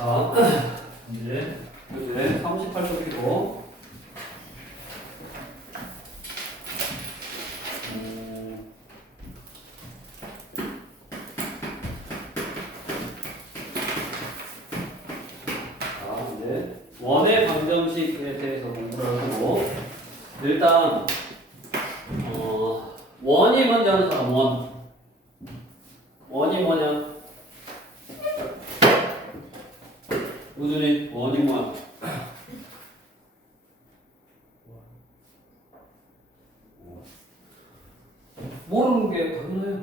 자, 이제 38쪽이고 이제 원의 방정식에 대해서 공부를 하고 일단 원이 먼저 하는 사람 원이 뭐냐? 우준이 원이 뭐야? 모르는 게 당연해.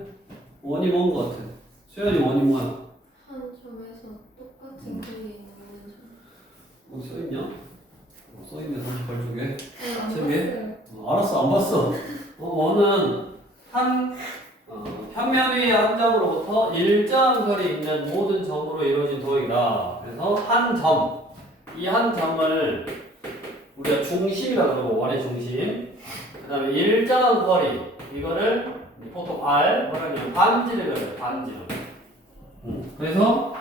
원이 뭔 것 같아? 수현이 원이 뭐야? 한 점에서 똑같은 길이 있는 점. 써있냐? 써있네 38쪽에. 안 저기? 알았어 안 봤어. 원은 한 평면 위의 한 점으로부터 일정한 거리 있는 모든 점으로 이루어진 도형이다. 그래서 한 점, 이 한 점을 우리가 중심이라고 그러고 원의 중심. 그 다음에 일정한 거리, 이거를 보통 R, 뭐라 그러냐면 반지름이라고 해요. 반지름. 그래서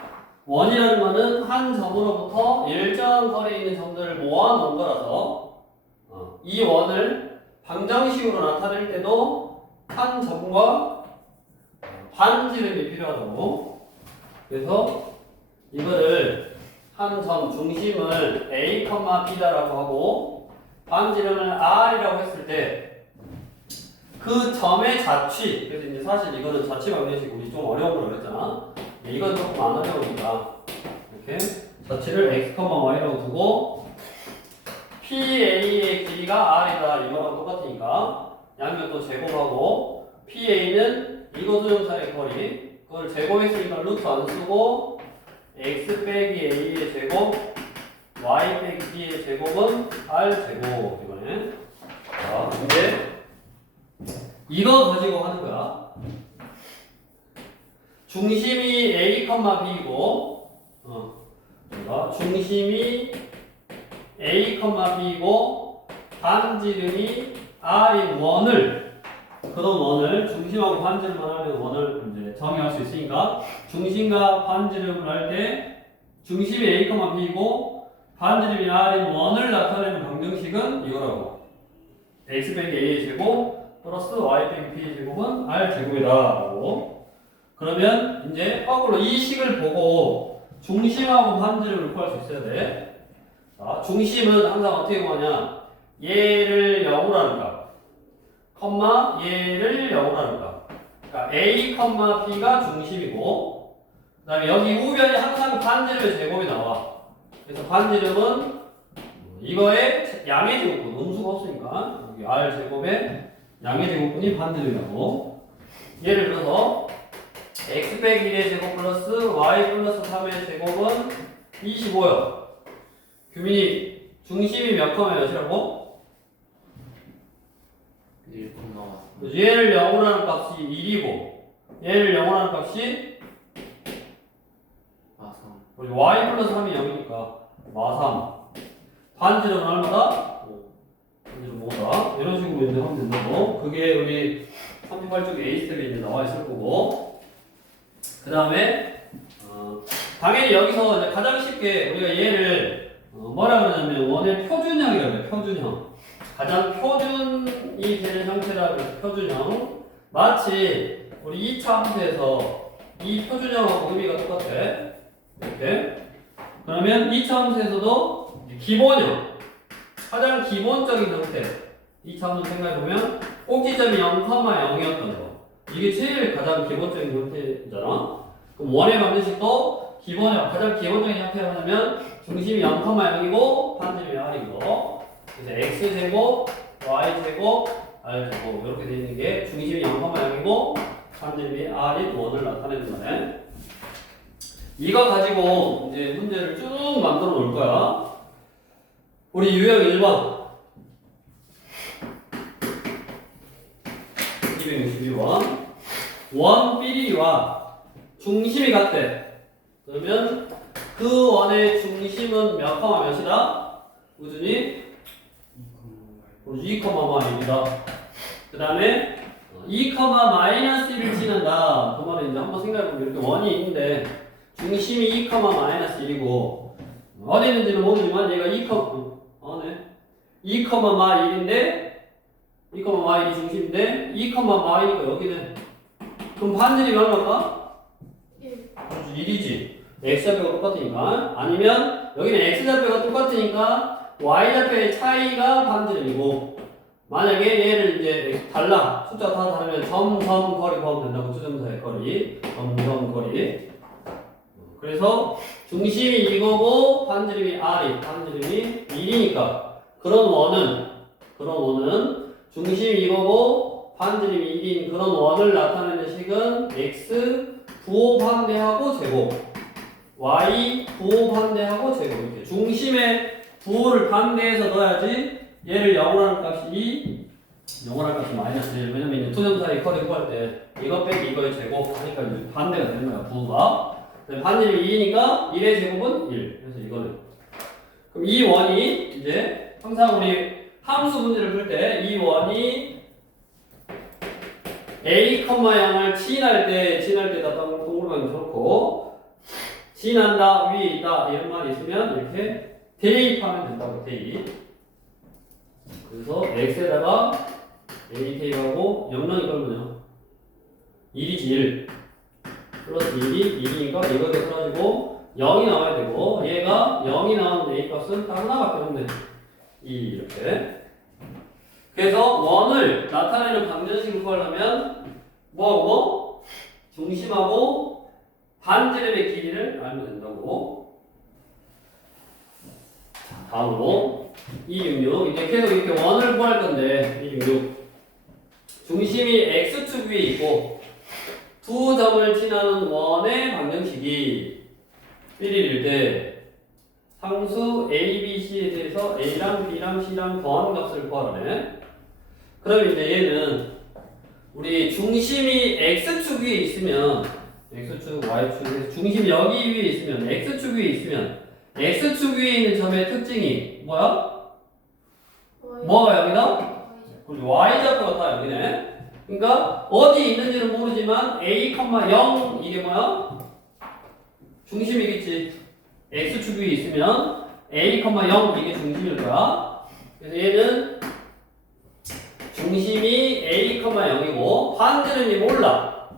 원이라는 거는 한 점으로부터 일정한 거리에 있는 점들을 모아놓은 거라서 이 원을 방정식으로 나타낼 때도 한 점과 반지름이 필요하다고. 그래서 이거를 한 점 중심을 A, B다라고 하고 반지름을 R이라고 했을 때 그 점의 자취, 그래서 이제 사실 이거는 자취 방정식 우리 좀 어려운 거라고 했잖아. 이건 조금 안 어려우니까 이렇게 자취를 x, y라고 두고 PA의 길이가 R이다 이거랑 똑같으니까 양면 또 제곱하고 PA는 이거 두 점사의 거리 그걸 제곱했으니까 루트 안 쓰고 x 빼기 a의 제곱 y 빼기 b의 제곱은 r 제곱 이거네. 자 이제 이거 가지고 하는 거야. 중심이 a, b이고 중심이 a, b이고 반지름이 r인 원을 그런 원을 중심하고 반지름만 하면 원을 이제 정의할 수 있으니까 중심과 반지름을 할 때 중심이 a, b이고 반지름이 r인 원을 나타내는 방정식은 이거라고. x 빼기 a의 제곱 플러스 y 빼기 b의 제곱은 r 제곱이다 라고. 그러면 이제 거꾸로 이 식을 보고 중심하고 반지름을 구할 수 있어야 돼. 자, 중심은 항상 어떻게 구하냐? 얘를 0으로 하는 값, 얘를 0으로 하는 값. 그러니까 a, b가 중심이고, 그 다음에 여기 우변이 항상 반지름의 제곱이 나와. 그래서 반지름은 이거의 양의 제곱분, 음수가 없으니까 여기 r 제곱에 양의 제곱분이 반지름이라고. 예를 들어서 x 빼기 1의 제곱 플러스 y 플러스 3의 제곱은 25요. 규민이 중심이 몇 컴마 몇이라고? 1, 얘를 0으로 하는 값이 1이고 얘를 0으로 하는 값이 마삼. 우리 y 플러스 3이 0이니까 마3. 반지름은 얼마다? 5. 반지름 5다. 이런 식으로 이제 하면 된다고. 그게 우리 38쪽 A 스텝에 이제 나와 있을 거고. 그 다음에 당연히 여기서 이제 가장 쉽게 우리가 얘를 뭐라 그러냐면 원의 표준형이라고 해요. 표준형. 가장 표준이 되는 형태라고 해서 표준형. 마치 우리 2차 함수에서 이 표준형하고 의미가 똑같아. 이렇게. 그러면 2차 함수에서도 기본형. 가장 기본적인 형태. 2차 함수 생각해보면 꼭지점이 0,0이었던 거. 이게 제일 가장 기본적인 형태잖아. 그럼 원의 방정식도 가장 기본적인 형태가 뭐냐면 중심이 0,0이고 반지름이 r이고 그래서 x제곱, y제곱, r제곱 이렇게 되어 있는 게 중심이 0,0이고 반지름이 r인 원을 나타내는 거네. 이거 가지고 이제 문제를 쭉 만들어 놓을 거야. 우리 유형 1번 262번 원 BD와 중심이 같대. 그러면 그 원의 중심은 몇 컴마 몇이다? 우준이 2, 마입니다. 그 다음에 2, 마이너스 1을 지난다. 그 말은 이제 한번 생각해보면 이렇게 원이 있는데 중심이 2, 마이너스 1이고 어디 있는지는 모르지만 얘가 2, 1인데 2, 마 1이 중심인데 2, 마 1이니까 여기는 그럼 반지름이 얼마일까? 1. 1이지. x좌표가 똑같으니까. 아니면 여기는 x좌표가 똑같으니까 y좌표의 차이가 반지름이고 만약에 얘를 이제 달라 숫자 다 다르면 점 거리 구하면 된다고. 투점사의 거리 점 거리. 그래서 중심이 이거고 반지름이 반지름이 1이니까 그런 원은 중심이 이거고 반지름이 1인 그런 원을 나타내는 식은 x 부호반대하고 제곱 y 부호반대하고 제곱 이렇게 중심의 부호를 반대해서 넣어야지 얘를 0으로 하는 값이 2 0으로 하는 값이 마이너스 1 왜냐면 이제 투점사의 커리 구할 때 이거 빼기 이거의 제곱 하니까 이제 반대가 되는 거야 부호가. 반지름이 2니까 1의 제곱은 1 그래서 이거는 그럼 이 원이 이제 항상 우리 함수 문제를 풀 때 이 원이 a, 0을 지날 때다 동그라미 좋고 지난다 위에 있다 이런 말이 있으면 이렇게 대입하면 된다고 대입. 그래서 x에다가 a 대입하고 영랑이 걸면요 1이지 1 플러스 1이 1이니까 이거에 사라지고 0이 나와야 되고 얘가 0이 나오는 a 값은 딱 하나밖에 없네 2 이렇게. 그래서 원을 나타내는 방정식을 구하려면 뭐하고 중심하고 반지름의 길이를 알면 된다고. 자, 다음으로 266 이제 계속 이렇게 원을 구할 건데 266 중심이 x축 위에 있고 두 점을 지나는 원의 방정식이 1일일 때 상수 A, B, C에 대해서 A랑 B랑 C랑 더한 값을 구하라네. 그럼 이제 얘는 우리 중심이 X축 위에 있으면 X축, Y축, 중심이 여기 위에 있으면 X축 위에 있으면 X축 위에 있는 점의 특징이 뭐야? 뭐가 여기다? Y좌표가 다 여기네. 그러니까 어디 있는지는 모르지만 A, 0 이게 뭐야? 중심이겠지. X축 위에 있으면 A, 0 이게 중심일 거야. 그래서 얘는 중심이 A, 0이고 반지름이 몰라.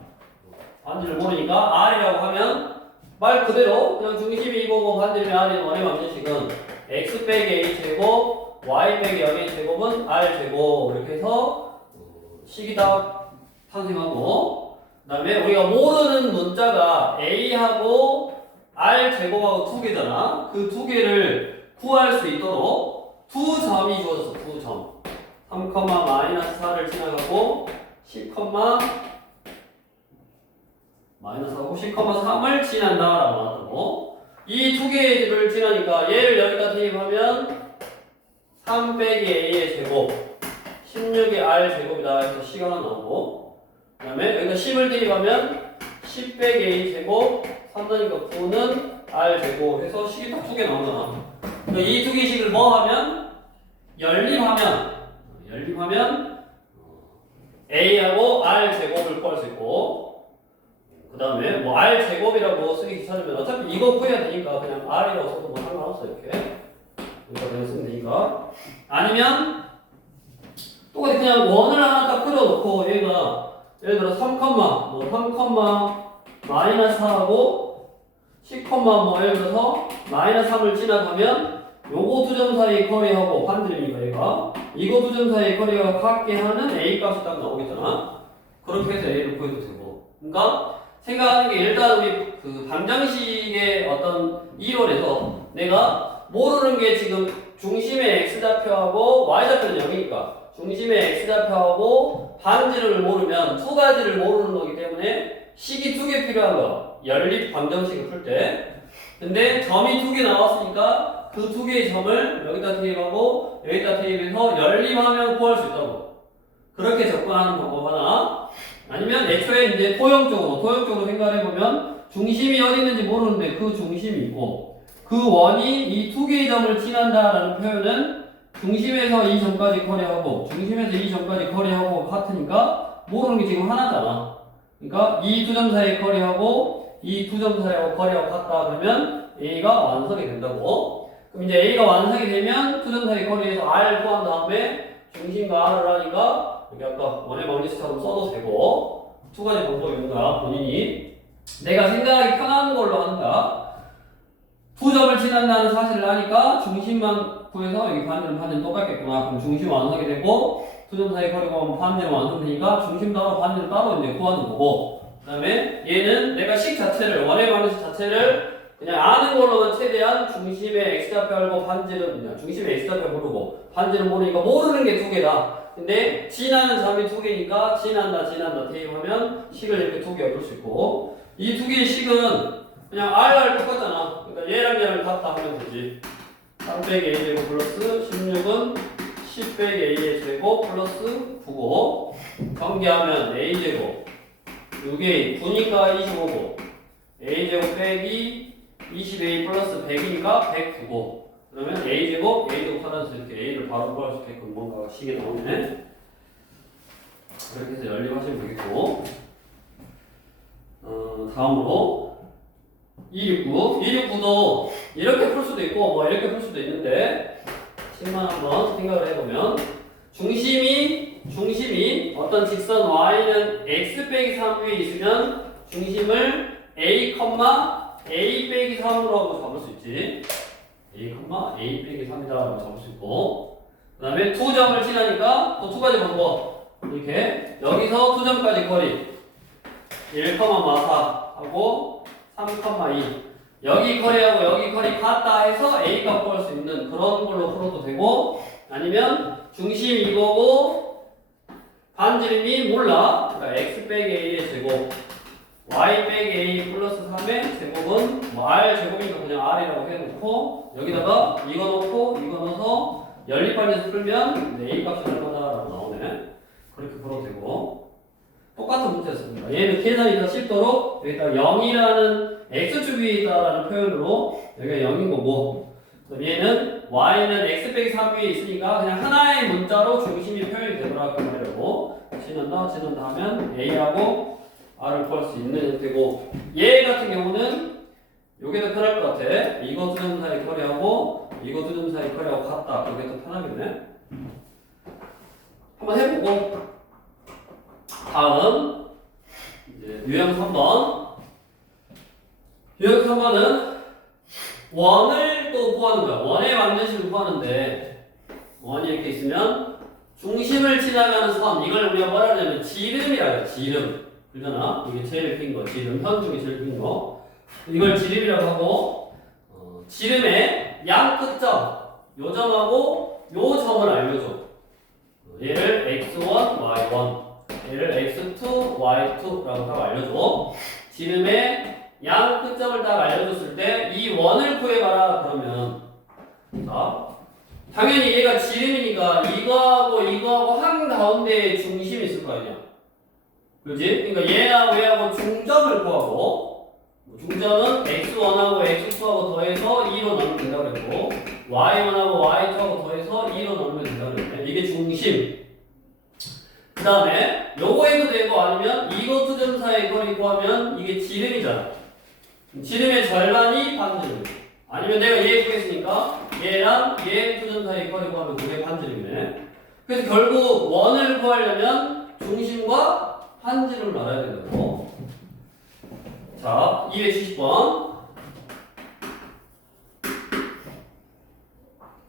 반지를 모르니까 R이라고 하면 말 그대로 그냥 중심이 이거고 반지름이 R인 원의 방정식은 X 빼기 A 제곱 Y 빼기 0의 제곱은 R 제곱 이렇게 해서 식이 다 탄생하고 그 다음에 우리가 모르는 문자가 A하고 R 제곱하고 두 개잖아. 그 두 개를 구할 수 있도록 두 점이 주어졌어. 두 점. 3, 마이너스 4를 지나가고 10, 마이너스 하고 10,3을 지난다라고 나왔고 이 두 개를 지나니까 얘를 여기다 대입하면 3 빼기 A의 제곱 16의 R 제곱이다 해서 C가 하나 나오고 그 다음에 여기다 10을 대입하면 10 빼기 A 제곱 3나니까 9는 R 제곱 해서 식이 딱 두 개 나오잖아. 그러니까 이 두 개씩을 뭐 하면 연립하면 A하고 R 제곱을 구할 수 있고 그 다음에 뭐 R 제곱이라고 쓰기 귀찮으면 어차피 이거 구해야 되니까 그냥 R이라고 써도 뭐 상관없어 이렇게 여기다 그냥 쓰면 되니까 아니면 똑같이 그냥 원을 하나 딱 그려놓고 얘가 예를 들어 3, 마이너스 4하고 10, 예를 들어서 마이너스 3을 지나가면 요거 두 점 사이 거리하고 반지름이니까 얘가 이거 두 점 사이 거리가 같게 하는 A 값이 딱 나오겠잖아. 그렇게 해서 A를 구해도 되고. 그러니까 생각하는 게 일단 우리 그 방정식의 어떤 이론에서 내가 모르는 게 지금 중심의 X좌표하고 Y좌표는 0이니까 중심의 X좌표하고 반지름을 모르면 두 가지를 모르는 거기 때문에 식이 두 개 필요한 거야. 연립 방정식을 풀 때. 근데 점이 두 개 나왔으니까 그 두 개의 점을 여기다 대입하고 여기다 대입해서 연립하면 구할 수 있다고. 그렇게 접근하는 방법 하나. 아니면 애초에 이제 토형적으로 생각해보면 중심이 어디 있는지 모르는데 그 중심이 있고 그 원이 이 두 개의 점을 지난다라는 표현은 중심에서 이 점까지 거리하고 중심에서 이 점까지 거리하고 같으니까 모르는 게 지금 하나잖아. 그러니까 이 두 점 사이 거리하고 이 두 점 사이하고 거리하고 같다 그러면 A가 완성이 된다고. 그럼 이제 A가 완성이 되면 두 점 사이 거리에서 R 구한 다음에 중심과 R을 하니까 여기 아까 원의 마그니스처럼 써도 되고 두 가지 방법이 있는 거야. 본인이 내가 생각하기 편한 걸로 한다. 두 점을 지난다는 사실을 아니까 중심만 구해서 여기 반지름 똑같겠구나. 그럼 중심 완성이 되고 두 점 사이 거리가 반지름 완성되니까 중심 따로 반지름 따로 이제 구하는 거고. 그 다음에 얘는 내가 식 자체를 원의 마그니스 자체를 그냥 아는 걸로만 최대한 중심의 x좌표 알고 반지름 그냥 중심의 x좌표 모르고 반지름 모르니까 모르는 게 두 개다. 근데 지나는 점이 두 개니까 지난다 대입하면 식을 이렇게 두 개 얻을 수 있고 이 두 개의 식은 그냥 R 똑같잖아. 그러니까 얘랑 같다 하면 되지. 3 빼기 A제곱 플러스 16은 10 빼기 A의 제곱 플러스 9고 전개하면 A제곱 6A 9니까 25고 A제곱 빼기 20A 플러스 100이니까 109고 그러면 A제곱 하면서 이렇게 A를 바로 구할 수 있게끔 뭔가 식이 나오네. 그렇게 해서 연립하시면 되겠고 다음으로 269도 이렇게 풀 수도 있고 뭐 이렇게 풀 수도 있는데 식만 한번 생각을 해보면 중심이 어떤 직선 y는 x 빼기 3 위에 있으면 중심을 a, a 빼기 3으로 잡을 수 있지. a, a 빼기 3이다라고 잡을 수 있고 그 다음에 두 점을 지나니까 또 두 가지 방법 이렇게 여기서 두 점까지 거리 1, 마사 하고 3,2 여기 거리하고 여기 거리 같다 해서 A 값 구할 수 있는 그런 걸로 풀어도 되고 아니면 중심 이거고 반지름이 몰라 그러니까 x 빼기 a의 제곱 y 빼기 a 플러스 3의 제곱은 뭐 r 제곱이니까 그냥 r이라고 해놓고 여기다가 이거 넣고 이거 넣어서 연립반에서 풀면 a 값이 얼마다라고 나오네. 그렇게 풀어도 되고 똑같은 문제였습니다. 얘는 계산이 더 쉽도록 여기다 0이라는 x축 위에 있다라는 표현으로 여기가 0인 거고 얘는 y는 x 빼기 3 위에 있으니까 그냥 하나의 문자로 중심이 표현이 되더라 그 말이라고. 지난다 하면 a하고 r을 구할 수 있는 형태고 얘 같은 경우는 요게 더 편할 것 같아. 이거 두 점 사이 거리하고 이거 두 점 사이 거리하고 같다. 그게 더 편하겠네. 한번 해보고 다음 이제 유형 3번. 유형 3번은 원을 또 구하는 거야. 원의 완전식을 구하는데 원이 이렇게 있으면 중심을 지나가는 선 이걸 우리가 뭐라 그러냐면 지름이라 해요. 지름. 그러잖아. 이게 제일 긴 거. 지름. 현 중에 제일 긴 거. 이걸 지름이라고 하고 지름의 양 끝점 요 점하고 요 점을 알려줘. 얘를 x1, y1 얘를 x2, y2라고 딱 알려줘. 지름의 양 끝점을 딱 알려줬을 때 이 원을 구해봐라 그러면 자 당연히 얘가 지름이니까 이거하고 한가운데에 중심이 있을 거 아니야. 그렇지? 그러니까 얘하고 중점을 구하고 중점은 x1하고 x2하고 더해서 2로 나누면 된다고 그랬고 y1하고 y2하고 더해서 2로 나누면 된다고 그랬네. 이게 중심. 그 다음에 요거 해도 되고 아니면 이거 두 점 사이의 거리 구하면 이게 지름이잖아. 지름의 절반이 반지름. 아니면 내가 얘 구했으니까 얘랑 얘 두 점 사이의 거리 구하면 그게 반지름이네. 그래서 결국 원을 구하려면 중심과 반지름을 알아야 된다고. 자, 270번.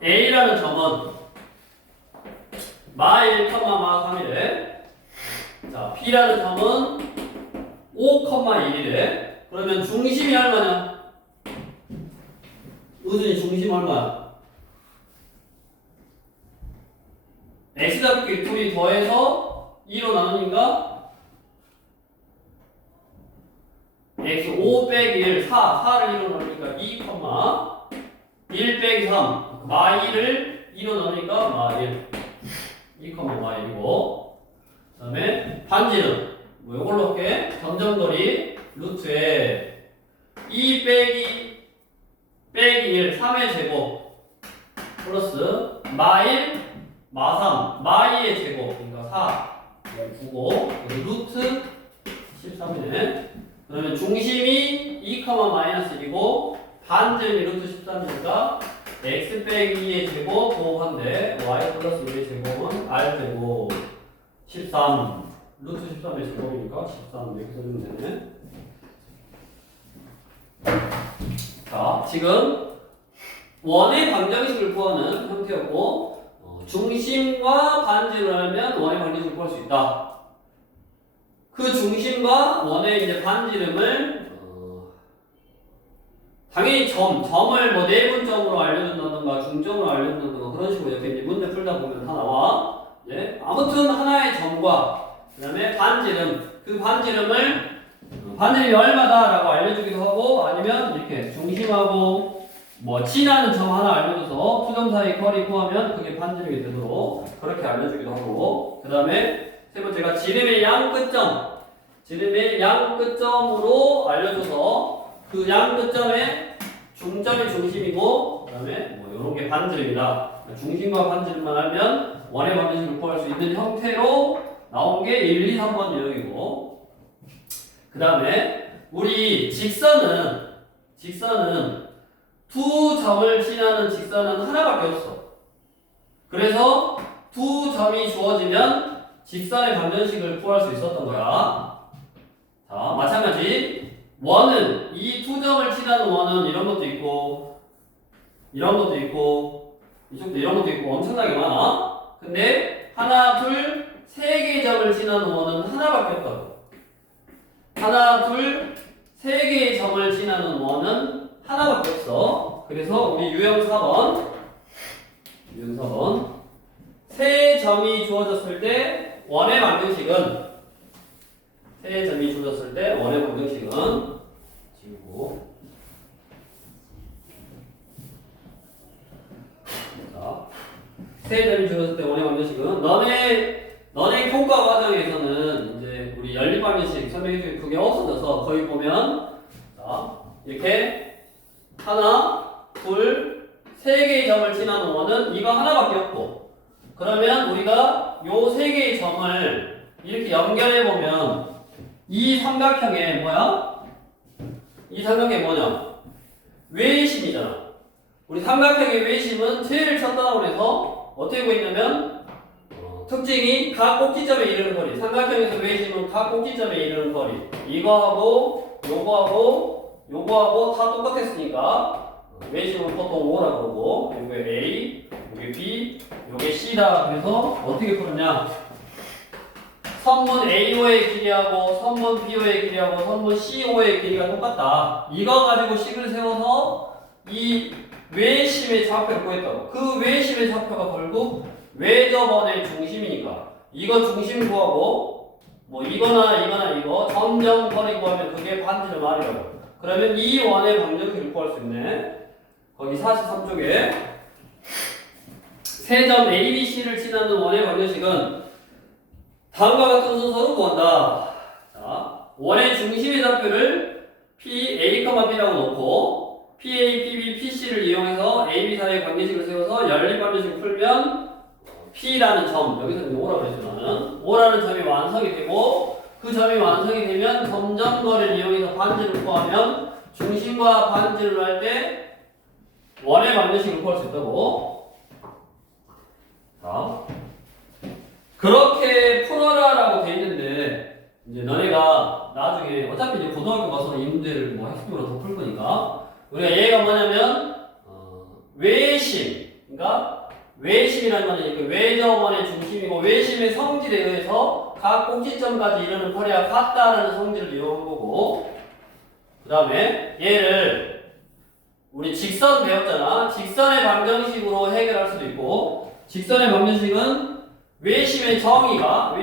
A라는 점은 마1, 마 3이래. 자, B라는 점은 5,1이래. 그러면 중심이 얼마냐? 우준이 중심 얼마야? x좌표끼리 둘이 더해서 2로 나누니까 x5 빼기 1, 4를 2로 나누니까 2, 1 빼기 3 마2를 2로 나누니까 마1 2, 마1이고 그 다음에 반지름 뭐 이걸로 할게. 점점거리 루트에 2 빼기 1 3의 제곱 플러스 마1 마3 마2의 제곱 그러니까 4 9고 루트 13이네. 그러면 중심이 마이너스 1이고 반지름이 루트 13이니까 x 빼기 2의 제곱 곱한데 y 플러스 1의 제곱은 r 제곱 13 루트 13의 제곱이니까 13 이렇게 써주면 되네. 자, 지금 원의 방정식을 구하는 형태였고 중심과 반지름을 알면 원의 방정식을 구할 수 있다. 그 중심과 원의 이제 반지름을 당연히 점을 뭐 내분점으로 알려준다든가 중점으로 알려준다든가 그런 식으로 이렇게 이제 문제 풀다 보면 다 나와. 예? 아무튼 하나의 점과 그 다음에 반지름, 그 반지름이 얼마다라고 알려주기도 하고 아니면 이렇게 중심하고 뭐 지나는 점 하나 알려줘서 투점 사이 거리 구하면 그게 반지름이 되도록 그렇게 알려주기도 하고 그 다음에 세 번째가 지름의 양 끝점으로 알려줘서 그 양 끝점의 중점이 중심이고 그 다음에 뭐 이런 게 반지름이다. 중심과 반지름만 알면 원의 방정식을 구할 수 있는 형태로 나온 게 1, 2, 3번 유형이고 그 다음에 우리 직선은 두 점을 지나는 직선은 하나밖에 없어. 그래서 두 점이 주어지면 직선의 방정식을 구할 수 있었던 거야. 자, 마찬가지 원은 이 두 점을 지나는 원은 이런 것도 있고 이런 것도 있고 이쪽도 이런 것도 있고 엄청나게 많아. 근데 하나, 둘, 세 개의 점을 지나는 원은 하나밖에 없다고. 하나, 둘, 세 개의 점을 지나는 원은 하나밖에 없어. 그래서 우리 유형 4번 세 점이 주어졌을 때 원의 방정식은 지우고 자, 세 점이 주어졌을 때 원의 방정식은 너네 통과 과정에서는 이제 우리 연립 방정식 설명해주기 그게 없어져서 거기 보면 자, 이렇게 하나, 둘, 세 개의 점을 지나는 원은 이거 하나밖에 없고 그러면 우리가 요 세 개의 점을 이렇게 연결해보면 이 삼각형의 뭐야? 이 삼각형이 뭐냐? 외심이잖아. 우리 삼각형의 외심은 최를 쳤다고 해서 어떻게 보이냐면 특징이 각 꼭지점에 이르는 거리. 삼각형에서 외심은 각 꼭지점에 이르는 거리. 이거하고 요거하고 다 똑같았으니까 외심은 보통 O라 그러고 요게 A, 요게 B, 요게 C다. 그래서 어떻게 풀었냐? 선분 AO의 길이하고 선분 BO의 길이하고 선분 CO의 길이가 똑같다. 이거 가지고 식을 세워서 이 외심의 좌표를 구했다고. 그 외심의 좌표가 결국 외접원의 중심이니까 이거 중심 구하고 뭐 이거나 이거 점점 거리 구하면 그게 반지름 R이라고. 그러면 이 원의 방정식을 구할 수 있네. 거기 43쪽에 세 점 A, B, C를 지나는 원의 방정식은 다음과 같은 순서로 구한다. 자, 원의 중심의 좌표를 PA, B라고 놓고 PA, PB, PC를 이용해서 A, B 사이의 관계식을 세워서 연립 방정식을 풀면 P라는 점, 여기서는 O라고 했죠 나는. O라는 점이 완성이 되고 그 점이 완성이 되면 점점거리를 이용해서 반지름을 구하면 중심과 반지름을 할 때 원의 방정식을 구할 수 있다고. 자, 그렇게 풀어라라고 돼 있는데 이제 너네가 나중에 어차피 이제 고등학교 가서 이 문제를 뭐 핵심으로 더 풀 거니까 우리가 얘가 뭐냐면 외심, 그러니까 외심이라는 말은 이렇게 외접원의 중심이고 외심의 성질에 의해서 각 꼭지점까지 이르는 거리가 같다라는 성질을 이용한 거고 그 다음에 얘를 우리 직선 배웠잖아. 직선의 방정식으로 해결할 수도 있고 직선의 방정식은 외심의 정의가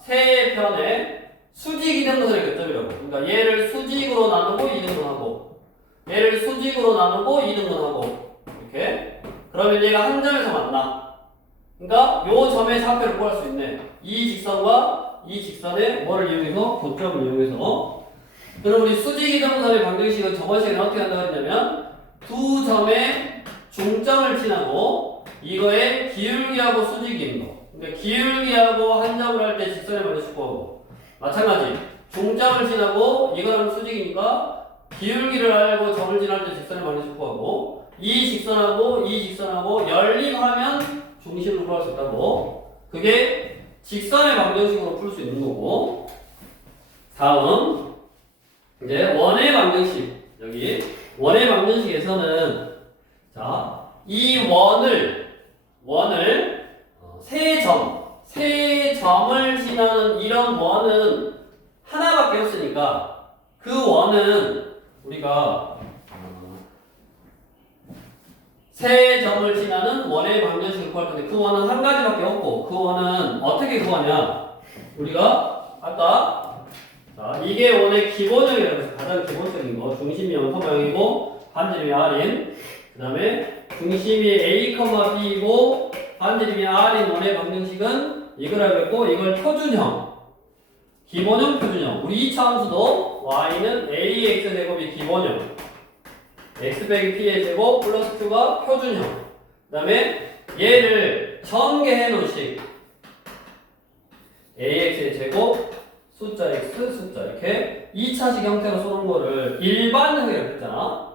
세 편의 수직 이등분선의 교점이라고. 그러니까 얘를 수직으로 나누고 이등분하고 얘를 수직으로 나누고 이등분하고 이렇게. 그러면 얘가 한 점에서 만나. 그러니까 요 점의 좌표를 구할 수 있네. 이 직선과 이 직선의 뭐를 이용해서 교점을 이용해서. 그럼 우리 수직 이등분선의 방정식은 저번 시간에 어떻게 한다고 했냐면 두 점의 중점을 지나고 이거의 기울기하고 수직이 있는 거. 그러니까 기울기하고 한 점을 할 때 직선의 방정식 구하고 마찬가지 중점을 지나고 이거랑 수직이니까 기울기를 알고 점을 지날 때 직선의 방정식 구하고 이 직선하고 이 직선하고 연립하면 중심을 구할 수 있다고. 그게 직선의 방정식으로 풀 수 있는 거고. 다음 이제 원의 방정식. 여기 원의 방정식에서는 자, 이 원을 세 점을 지나는 이런 원은 하나밖에 없으니까 그 원은 우리가 세 점을 지나는 원의 방정식을 구할 건데 그 원은 한 가지밖에 없고 그 원은 어떻게 구하냐? 우리가 아까 자, 이게 원의 기본형이라고 해서 가장 기본적인 거 중심이 0,0이고 반지름이 R인 그 다음에 중심이 A, B이고 반지름이 R인 원의 방정식은 이거라고 했고 이걸 표준형 기본형 표준형 우리 2차 함수도 y는 ax 제곱이 기본형 x 빼기 p의 제곱 플러스 q가 표준형 그 다음에 얘를 전개해 놓은 식 ax의 제곱 숫자 x 숫자 이렇게 2차식 형태로 쏘는 거를 일반형이라고 했잖아.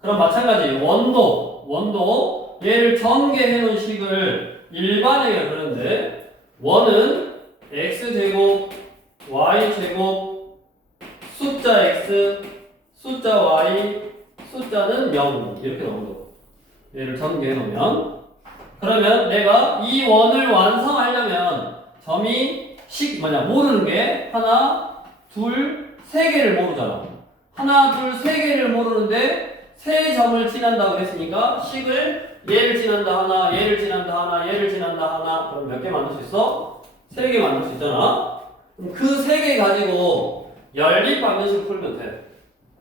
그럼 마찬가지 원도 얘를 전개해 놓은 식을 일반형이라고 그러는데 원은 x제곱 y제곱 숫자 x 숫자 y 숫자는 0 이렇게 나오는 거. 얘를 전개해 놓으면 그러면 내가 이 원을 완성하려면 점이 모르는 게 하나 둘 세 개를 모르잖아. 하나 둘 세 개를 모르는데 세 점을 지난다고 했으니까 식을 얘를 지난다 하나 얘를 지난다 하나 얘를 지난다 하나 그럼 몇 개 만들 수 있어? 세 개 만들 수 있잖아. 그 세 개 가지고 연립 방정식을 풀면 돼.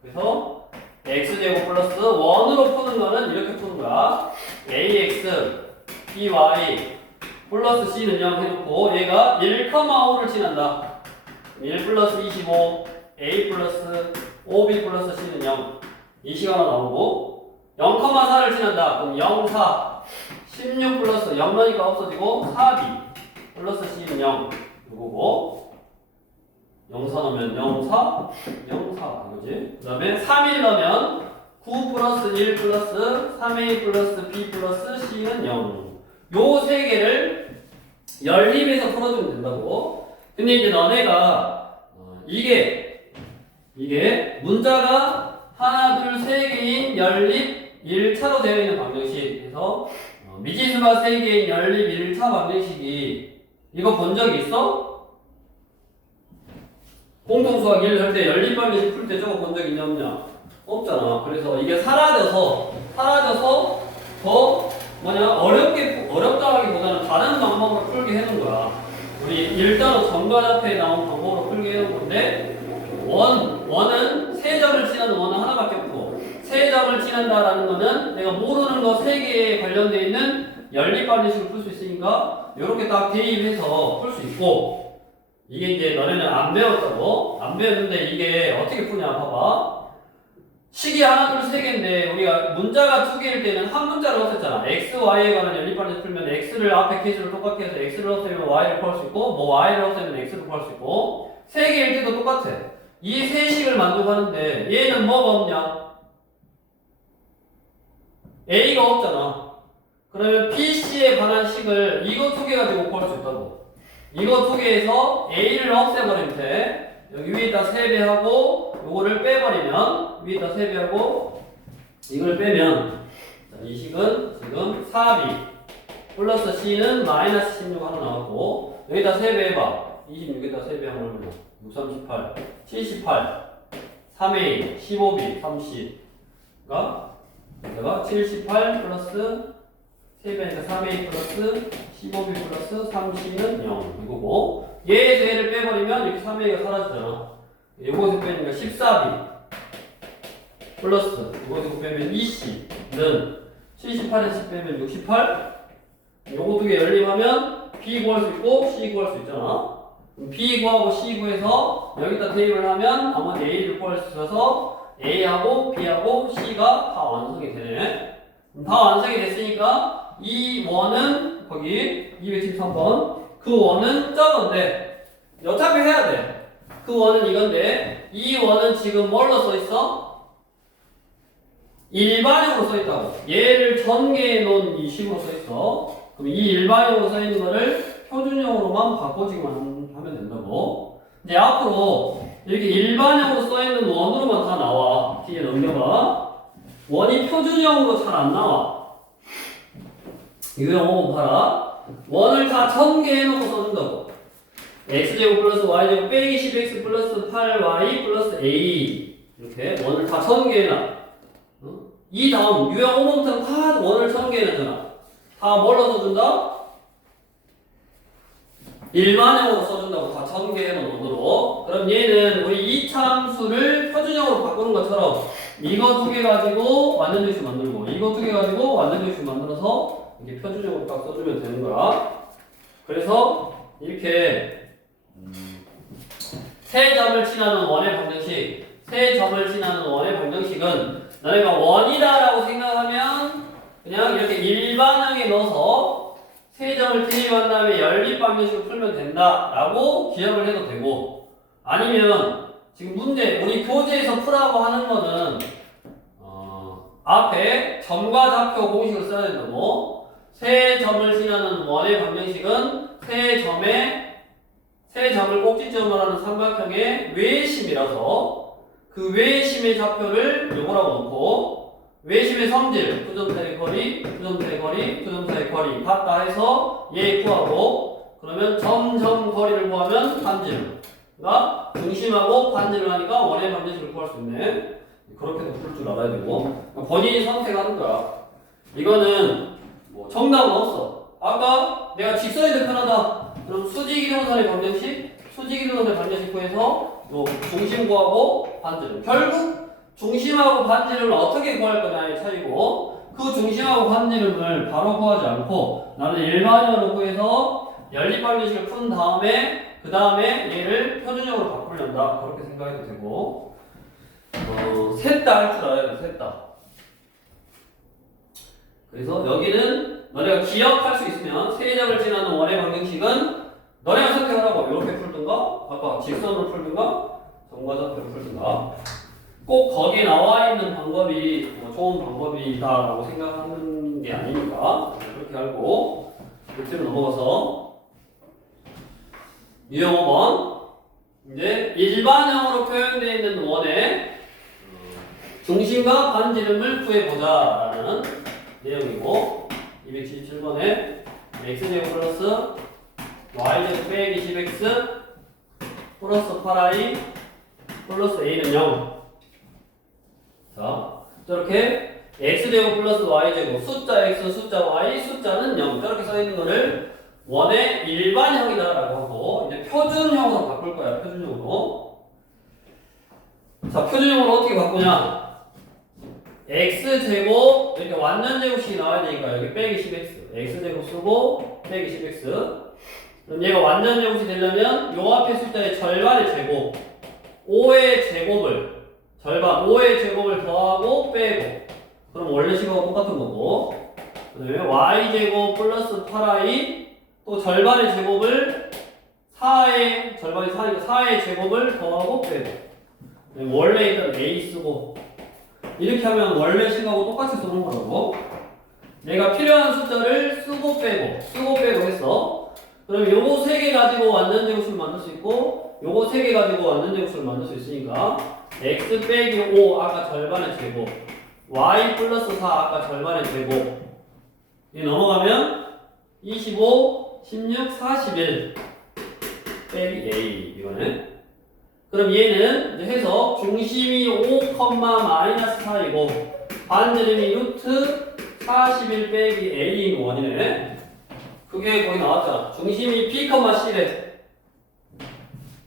그래서 x제곱 플러스 1으로 푸는 거는 이렇게 푸는 거야. ax, by 플러스 c는 0 해놓고 얘가 1,5를 지난다. 1 플러스 25, a 플러스 5b 플러스 c는 0. 이 시간은 나오고 0,4를 지난다. 그럼 0, 4, 16 플러스 0 넣으니까 없어지고 4b 플러스 c는 0 이거고 0, 4 넣으면 0, 4, 0, 4 이거지. 그 다음에 3, 1 넣으면 9 플러스 1 플러스 3a 플러스 b 플러스 c는 0. 요 세 개를 연립해서 풀어주면 된다고. 근데 이제 너네가 이게 문자가 하나, 둘, 세 개인 연립 1차로 되어 있는 방정식에서 미지수가 세 개인 연립 1차 방정식이 이거 본 적이 있어? 공통수학 1 할 때 연립 방정식 풀 때 저거 본 적 있냐 없냐? 없잖아. 그래서 이게 사라져서 더 어렵다 하기보다는 다른 방법으로 풀게 해놓은 거야. 우리 일단은 정관앞에 나온 방법으로 풀게 해놓은 건데 원은 세 점을 지나는 원은 하나밖에 없고 세 점을 지난다라는 거는 내가 모르는 거 세 개에 관련되어 있는 연립 방정식을 풀 수 있으니까 이렇게 딱 대입해서 풀 수 있고 이게 이제 너네는 안 배웠다고? 안 배웠는데 이게 어떻게 푸냐 봐봐. 식이 하나, 둘, 세 개인데 우리가 문자가 두 개일 때는 한 문자를 없앴잖아. x, y에 관한 연립방정식 풀면 x를 앞에 케이스를 똑같게 해서 x를 없애면 y를 구할 수 있고 뭐 y를 없애면 x를 구할 수 있고 세 개일 때도 똑같아. 이 세 식을 만족하는데 얘는 뭐가 없냐? a가 없잖아. 그러면 p, c에 관한 식을 이거 두 개 가지고 구할 수 있다고. 이거 두 개에서 a를 없애버리면 돼. 여기 위에다 세배하고 요거를 빼버리면 위에다 세배하고 이걸 빼면 이 식은 지금 4b 플러스 c는 마이너스 16 하나 나왔고 여기다 세배해봐. 26에다 세배하면 얼마나? 6, 38, 78 3a 15b 30가 여기다가 78 플러스 세배하니까 3a 플러스 15b 플러스 30는 0 이거고 얘에서 얘를 빼버리면 이렇게 3a가 사라지잖아. 요것에서 빼니까 14b 플러스 요것에서 빼면 2c는 78에서 10 빼면 68 요거 두 개 연립하면 b 구할 수 있고 c 구할 수 있잖아. 그럼 b 구하고 c 구해서 여기다 대입을 하면 나머지 a를 구할 수 있어서 a하고 b하고 c가 다 완성이 되네. 다 완성이 됐으니까 이 원은 거기 273번 그 원은 저건데 어차피 해야 돼. 그 원은 이건데 이 원은 지금 뭘로 써있어? 일반형으로 써있다고. 얘를 전개해 놓은 이 식으로 써있어. 그럼 이 일반형으로 써있는 거를 표준형으로만 바꿔주기만 하면 된다고. 이제 앞으로 이렇게 일반형으로 써있는 원으로만 다 나와. 뒤에 넘겨봐. 원이 표준형으로 잘 안 나와. 유형 5번 봐라. 원을 다 전개해 놓고 써준다고. x제곱 플러스 y제곱 빼기 10x 플러스 8y 플러스 a. 이렇게 원을 다 전개해놔. 이 다음 유형 5번부터는 다 원을 전개해놨잖아. 다 뭘로 써준다? 일반형으로 써준다고. 다 전개해놓은 원으로. 그럼 얘는 우리 이차함수를 표준형으로 바꾸는 것처럼 이거 두 개 가지고 완전 정식 만들고 이거 두 개 가지고 완전 정식 만들어서 이렇게 표준형으로 딱 써주면 되는 거야. 그래서 이렇게 세 점을 지나는 원의 방정식, 세 점을 지나는 원의 방정식은 너네가 원이다라고 생각하면 그냥 이렇게 일반형에 넣어서 세 점을 대입한 다음에 연립 방정식을 풀면 된다라고 기억을 해도 되고, 아니면 지금 문제 우리 교재에서 풀라고 하는 거는 앞에 점과 좌표 공식을 써야 된다고. 세 점을 지나는 원의 방정식은 세 점을 꼭지점으로 하는 삼각형의 외심이라서 그 외심의 좌표를 요거라고 놓고, 외심의 성질, 두 점 사이의 거리, 두 점 사이의 거리, 두 점 사이의 거리 같다 해서 얘 구하고, 그러면 점점 거리를 구하면 반지름. 그러니까 중심하고 반지를 하니까 원의 방정식을 구할 수 있네. 그렇게도 풀 줄 알아야 되고, 본인이 선택하는 거야. 이거는 뭐 정답은 없어. 아까 내가 직선이 더 편하다. 그럼 수직이동선의 방정식, 수직이동선의 방정식 구해서 요 중심 구하고 반지름. 결국 중심하고 반지름을 어떻게 구할 거냐의 차이고, 그 중심하고 반지름을 바로 구하지 않고 나는 일반형으로 구해서 연립 방정식을 푼 다음에 그 다음에 얘를 표준형으로 바꾸려다. 그렇게 생각해도 되고, 셋 다 할 줄 알아야 돼. 셋 다. 그래서 여기는 너네가 기억할 수 있으면 세 점을 지나는 원의 방정식은 너네가 선택하라고. 이렇게 풀든가, 아까 직선으로 풀든가, 점과 좌표로 풀든가. 꼭 거기에 나와 있는 방법이 좋은 방법이다라고 생각하는 게 아니니까 그렇게 알고, 밑으로 넘어가서 유형 5번. 이제 일반형으로 표현되어 있는 원의 중심과 반지름을 구해보자라는 내용이고, 277번에 x제곱 플러스 y제곱 빼기 10x 플러스 8y 플러스 a는 0. 자, 저렇게 x제곱 플러스 y제곱 숫자 x 숫자 y 숫자는 0 저렇게 써있는 거를 원의 일반형이다라고 하고, 이제 표준형으로 바꿀 거야. 표준형으로. 자, 표준형으로 어떻게 바꾸냐? x제곱 이렇게 완전 제곱식이 나와야 되니까 여기 빼기 10x, x제곱 쓰고 빼기 10x. 그럼 얘가 완전 제곱이 되려면 요 앞에 숫자의 절반의 제곱, 5의 제곱을 절반 5의 제곱을 더하고 빼고, 그럼 원래 식하고 똑같은 거고, 그 다음에 y제곱 플러스 8y 또 절반의 제곱을 4의 절반이 4니까 4의 제곱을 더하고 빼고, 원래 있던 a 쓰고, 이렇게 하면 원래 식하고 똑같이 쓰는 거라고. 내가 필요한 숫자를 쓰고 빼고 했어. 그럼 요거 3개 가지고 완전 제곱식을 만들 수 있고, 요거 3개 가지고 완전 제곱식을 만들 수 있으니까 x 빼기 5 아까 절반의 제곱, y 플러스 4 아까 절반의 제곱, 이 넘어가면 25, 16, 41 빼기 a 이거네. 그럼 얘는 이제 해서 중심이 5, 마이너스 4이고 반지름이 루트 41 빼기 a인 원이네. 그게 거기 나왔잖아. 중심이 b, c래.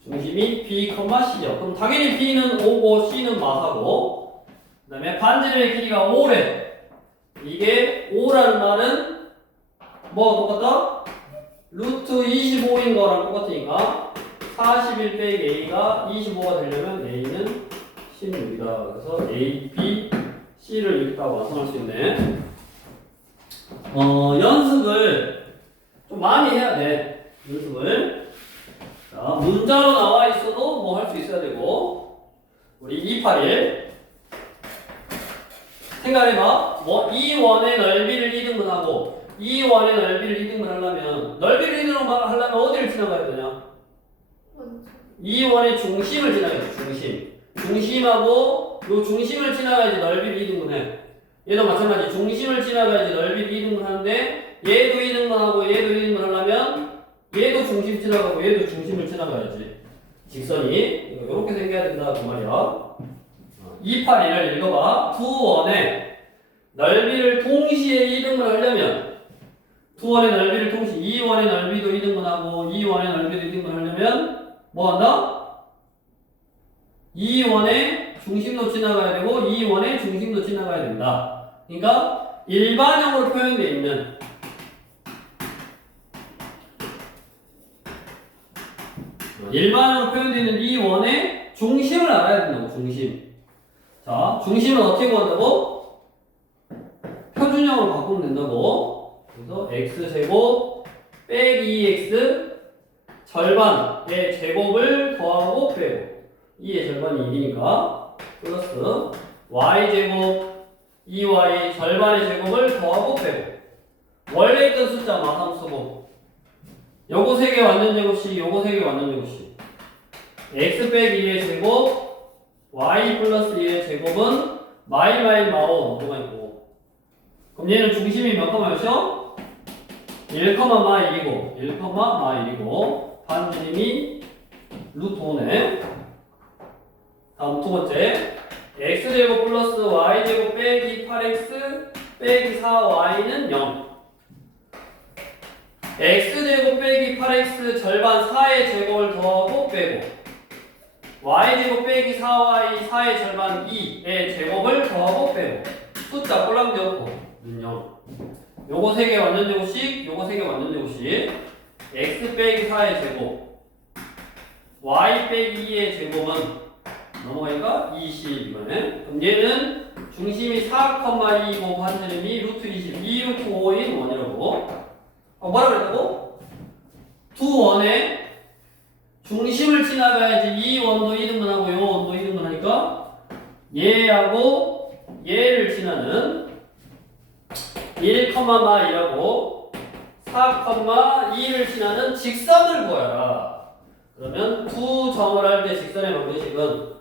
중심이 b, c요. 그럼 당연히 b는 5고 c는 마사고, 그 다음에 반지름의 길이가 5래. 이게 5라는 말은 뭐 똑같다? 루트 25인 거랑 똑같으니까 41 빼기 a가 25가 되려면 a는 16이다. 그래서 a, b, c를 이렇게 딱 완성할 수 있네. 연습을 좀 많이 해야 돼. 연습을. 자, 문자로 나와 있어도 뭐 할 수 있어야 되고, 우리 281 생각해봐. 뭐, 이 원의 넓이를 2등분하고 이 원의 넓이를 2등분 하려면 넓이를 2등분 하려면 어디를 지나가야 되냐? 원점. 이 원의 중심을 지나가야 돼. 중심하고 요 중심을 지나가야지 넓이를 2등분해. 얘도 마찬가지. 중심을 지나가야지 넓이를 2등분 하는데 얘도 2등분하고 얘도 2등분 하려면 얘도 중심 지나가고 얘도 중심을 지나가야지. 직선이 이렇게 생겨야 된다 그 말이야. 281을 읽어봐. 두 원의 넓이를 동시에 2등분 하려면 두 원의 넓이를 동시에 이 원의 넓이도 2등분하고 이 원의 넓이도 2등분 하려면 뭐 한다? 이 원의 중심도 지나가야 되고 이 원의 중심도 지나가야 된다. 그러니까 일반형으로 표현되어 있는 이 원의 중심을 알아야 된다고. 중심. 자, 중심은 어떻게 구한다고? 표준형으로 바꾸면 된다고. 그래서 x제곱 빼기 2x 절반의 제곱을 더하고 빼고 2의 절반이 1이니까 플러스 y제곱 2y 절반의 제곱을 더하고 빼고 원래 있던 숫자 마삼 쓰고 요거 3개 완전 제곱식 요거 3개 완전 제곱식 x 빼기 2의 제곱 y 플러스 2의 제곱은 마이 마오 들어가 있고 그럼 얘는 중심이 몇 컴마였죠? 1, 마 1이고 1, 마 1이고 반지름이 루트 5네. 다음 두 번째 x제곱 플러스 y제곱 빼기 8x 빼기 4y는 0 x제곱 빼기 8x 절반 4의 제곱을 더하고 빼고 y제곱 빼기 4y 4의 절반 2의 제곱을 더하고 빼고 숫자 꼴랑 되었고 0 요거 3개 완전 제곱식 요거 3개 완전 제곱식 x 빼기 4의 제곱 y 빼기 2의 제곱은 넘어가니까 20 이거네. 그럼 얘는 중심이 4,2이고 반지름이 루트 20 2 루트 5인 원이라고. 뭐라 그랬다고? 두 원의 중심을 지나가야지 이 원도 2등분하고 요 원도 2등분하니까 얘하고 얘를 지나는 1, 마 2하고 4,2를 지나는 직선을 구하라. 그러면 두 점을 할 때 직선의 방정식은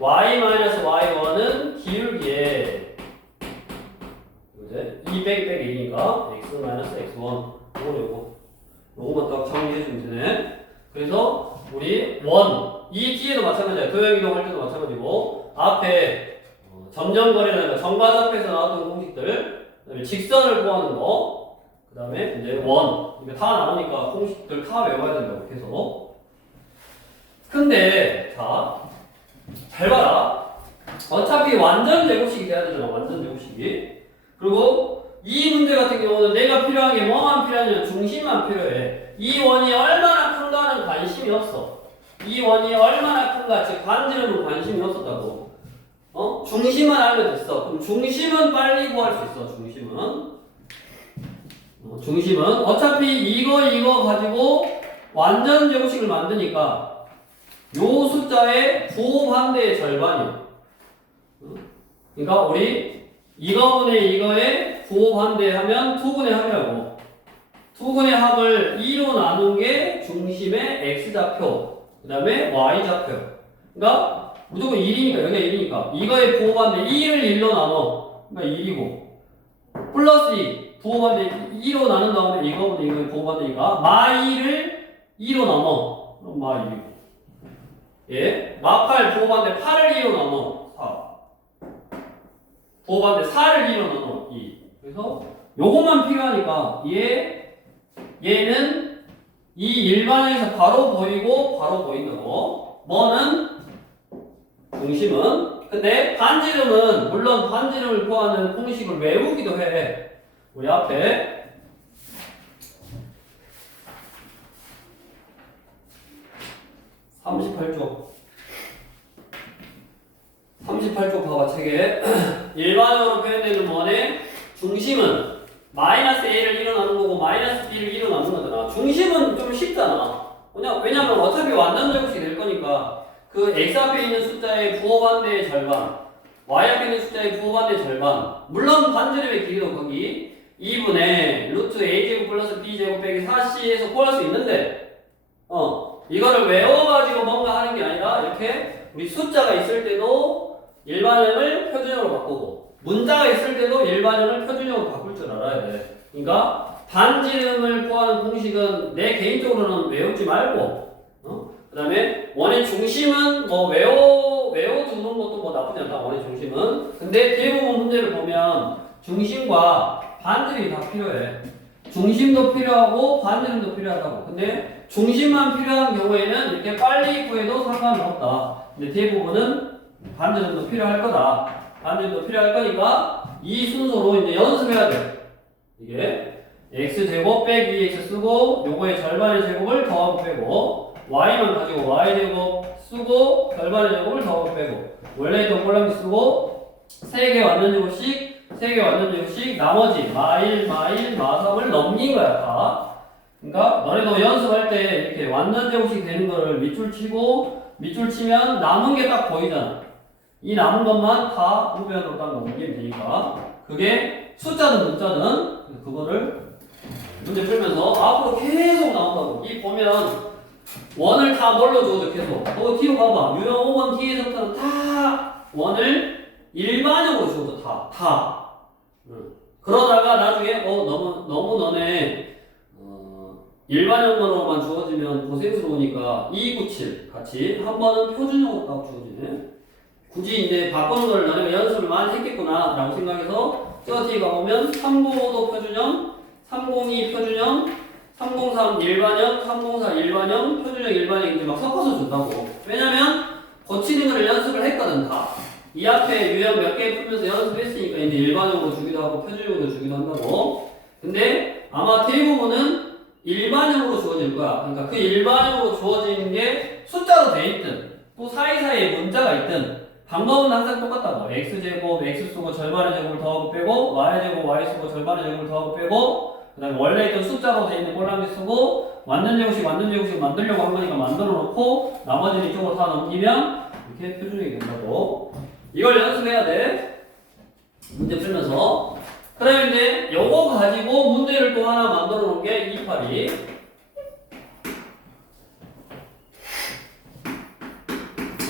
y-y1은 기울기에 2 빼기 1이니까 x-x1 요거만 딱 정리해주면 되네. 그래서 우리 이 뒤에도 마찬가지야. 도형이동 할 때도 마찬가지고 앞에 점점거리라는 정과잡에서 나왔던 공식들 그다음에 직선을 구하는 거 그 다음에 이제 이거 다 나오니까 공식들 다 외워야 된다고 계속. 근데 잘 봐라. 어차피 완전 제곱식이 돼야 되잖아. 완전 제곱식이. 그리고 이 문제 같은 경우는 내가 필요한 게 뭐만 필요하냐면 중심만 필요해. 이 원이 얼마나 큰가는 관심이 없어. 이 원이 얼마나 큰가, 즉 반지름은 관심이 없었다고. 중심만 알면 됐어. 그럼 중심은 빨리 구할 수 있어. 중심은 어차피 이거 가지고 완전 제곱식을 만드니까 요 숫자의 부호반대의 절반이야. 그러니까 우리 이거분의 이거의 부호반대 하면 투분의 합이라고. 투분의 합을 2로 나눈 게 중심의 x좌표, 그 다음에 y좌표. 그러니까 무조건 1이니까 여기가 1이니까 이거의 부호반대 2를 1로 나눠. 그러니까 1이고 플러스 2 부호반대 2로 나눈 다음에 이거보다 이거의 부호반대니까 마2를 2로 나눠. 그럼 마1이고 예, 마8 부호반대 8을 2로 나눠 4 부호반대 4를 2로 나눠 2 그래서 요것만 필요하니까 얘는 이 일반에서 바로 보이고 바로 보인다고. 뭐는 중심은. 근데 반지름은 물론 반지름을 구하는 공식을 외우기도 해. 우리 앞에 38쪽 봐봐 책에. 일반으로 표현되는 원의 중심은 마이너스 a를 1로 나눈 거고 마이너스 b를 2로 나눈 거잖아. 중심은 좀 쉽잖아. 왜냐면 어차피 완전 제곱식이 될 거니까 그 x 앞에 있는 숫자의 부호반대의 절반 y 앞에 있는 숫자의 부호반대 절반. 물론 반지름의 길이도 거기 2분의 루트 a제곱 플러스 b제곱 빼기 4c에서 구할 수 있는데 이거를 외워가지고 뭔가 하는 게 아니라 이렇게 우리 숫자가 있을 때도 일반형을 표준형으로 바꾸고 문자가 있을 때도 일반형을 표준형으로 바꿀 줄 알아야 돼. 그러니까 반지름을 구하는 공식은 내 개인적으로는 외우지 말고 그 다음에 원의 중심은 뭐 외워두는 것도 뭐 나쁘지 않다. 원의 중심은. 근데 대부분 문제를 보면 중심과 반지름이 다 필요해. 중심도 필요하고 반지름도 필요하다고. 근데 중심만 필요한 경우에는 이렇게 빨리 구해도 상관은 없다. 근데 대부분은 반지름도 필요할 거다. 반지름도 필요할 거니까 이 순서로 이제 연습해야 돼. 이게 x제곱 빼기 x 쓰고 요거의 절반의 제곱을 더하고 빼고 y만 가지고 y제곱 쓰고 절반의 제곱을 더하고 빼고 원래 있던 꼴랑지 쓰고 3개 완전 제곱씩 3개 완전 제곱씩 나머지 마1, 마1, 마3을 넘긴 거야 다. 그러니까 너네도 연습할 때 이렇게 완전 제곱씩 되는 거를 밑줄 치고 밑줄 치면 남은 게 딱 보이잖아. 이 남은 것만 다 우변으로 딱 넘기면 되니까 그게 숫자든 문자든 그거를 문제 풀면서 앞으로 계속 나온다고. 이 보면 원을 다 뭘로 줘도 계속. 뒤로 봐봐. 유형 5번 뒤에서부터는 다 원을 일반형으로 줘도 다. 그러다가 나중에 너무 너네 일반형으로만 주어지면 고생스러우니까 297 같이 한 번은 표준형으로 딱 주어지네. 굳이 이제 바꾸는 걸 너네가 연습을 많이 했겠구나 라고 생각해서 저 뒤에 가보면 395도 표준형, 302 표준형, 303 일반형, 304 일반형, 표준형 일반형 이제 막 섞어서 준다고. 왜냐면 고치는 걸 연습을 했거든 다. 이 앞에 유형 몇 개 풀면서 연습했으니까 이제 일반형으로 주기도 하고 표준형으로 주기도 한다고. 근데 아마 대부분은 일반형으로 주어질 거야. 그러니까 그 일반형으로 주어지는 게 숫자로 돼 있든 또 사이사이에 문자가 있든 방법은 항상 똑같다고. x제곱, x 쓰고 절반의 제곱을 더하고 빼고 y제곱, y 쓰고 절반의 제곱을 더하고 빼고 그 다음에 원래 있던 숫자로 돼 있는 꼴랑지 쓰고 완전 제곱씩 만들려고 한 거니까 만들어 놓고 나머지는 이쪽으로 다 넘기면 이렇게 표준형이 된다고. 이걸 연습해야 돼. 문제 풀면서. 그다음에 이제 요거 가지고 문제를 또 하나 만들어 놓은 게 282.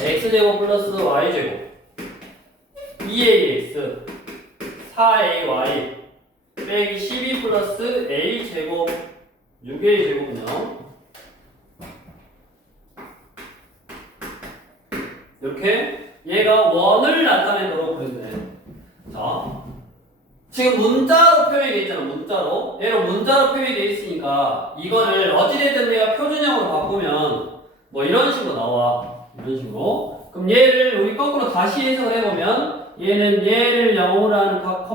x제곱 플러스 y제곱 2ax 4ay 빼기 12 플러스 a제곱 6a 제곱은요 이렇게 얘가 원을 나타내도록 그랬네. 자, 지금 문자로 표현이 돼 있잖아. 문자로 얘로 문자로 표현이 돼 있으니까 이거를 어찌됐든 내가 표준형으로 바꾸면 뭐 이런 식으로 나와. 이런 식으로. 그럼 얘를 우리 거꾸로 다시 해석을 해보면 얘는 얘를 0으로 하는 값,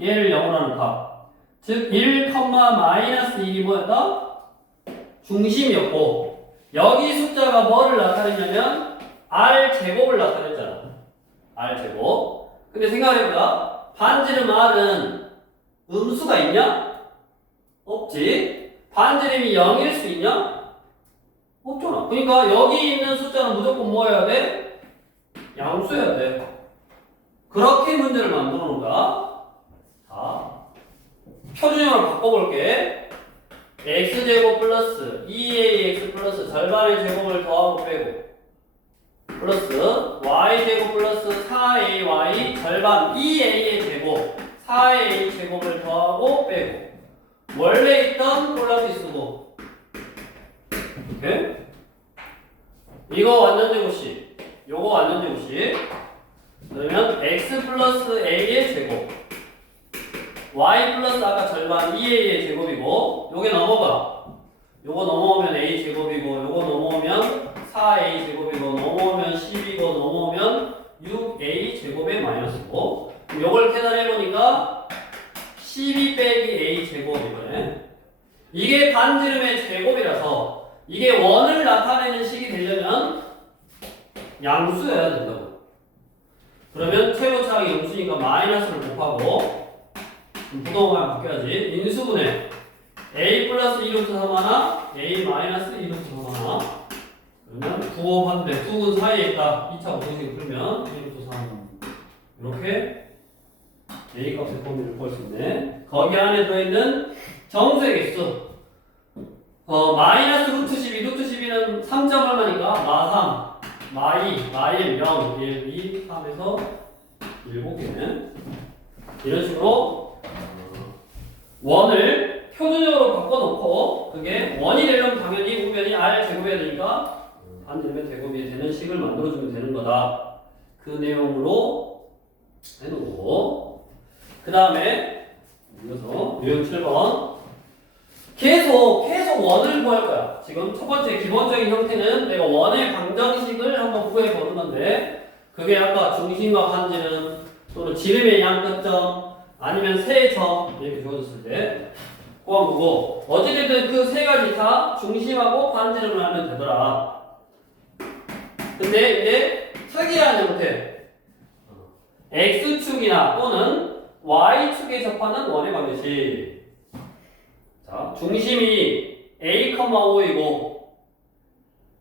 얘를 0으로 하는 값. 즉 1, 마이너스 1이 뭐였다? 중심이었고 여기 숫자가 뭐를 나타내냐면 R제곱을 나타냈잖아. R제곱. 근데 생각해보자. 반지름 R은 음수가 있냐? 없지. 반지름이 0일 수 있냐? 없잖아. 그러니까 여기 있는 숫자는 무조건 뭐 해야 돼? 양수해야 돼. 그렇게 문제를 만들어 놓은 거야. 자, 표준형으로 바꿔볼게. x제곱 플러스 2ax 플러스 절반의 제곱을 더하고 빼고 플러스 y제곱 플러스 4ay 절반 2a의 제곱 4a 제곱을 더하고 빼고 원래 있던 꼴라피 쓰고 이렇게 이거 완전 제곱식 요거 완전 제곱식 그러면 x 플러스 a의 제곱 y 플러스 아까 절반 2a의 제곱이고 요게 넘어가 요거 넘어오면 a 제곱이고 요거 넘어오면 4a 제곱이고 넘어오면 10이고 넘어오면 6a 제곱의 마이너스고 요걸 계산해보니까 12 빼기 a 제곱이네. 이게 반지름의 제곱이라서 이게 원을 나타내는 식이 되려면 양수여야 된다고. 그러면 최고차항이 음수니까 마이너스를 곱하고 부동만 바뀌어야지. 인수분해 a 플러스 2루트 3 하나 a 마이너스 2루트 3 하나 그러면 부호 반대, 수분 사이에 있다. 2차 공식 풀면 1루트 3 이렇게 A 값의 범위를 구할 수 있네. 거기 안에 들어있는 정수의 개수. 마이너스 루트 12, 루트 12는 3점 얼마니까? 마 3, 마 2, 마 1, 0, 1, 2, 3에서 7개네. 이런 식으로 원을 표준적으로 바꿔놓고 그게 원이 되려면 당연히 우변이 R 제곱해야 되니까 반지름의 제곱이 되는 식을 만들어주면 되는 거다. 그 내용으로 해놓고 그 다음에 이어서 유형 7번 계속 원을 구할 거야. 지금 첫 번째 기본적인 형태는 내가 원의 방정식을 한번 구해 보는 건데 그게 아까 중심과 반지름 또는 지름의 양끝점 아니면 세점 이렇게 주어졌을 때 그거 보고 어찌됐든 그 세 가지 다 중심하고 반지름을 하면 되더라. 근데 이제 특이한 형태 X축이나 또는 Y축에 접하는 원의 방정식. 자, 중심이 A, 5이고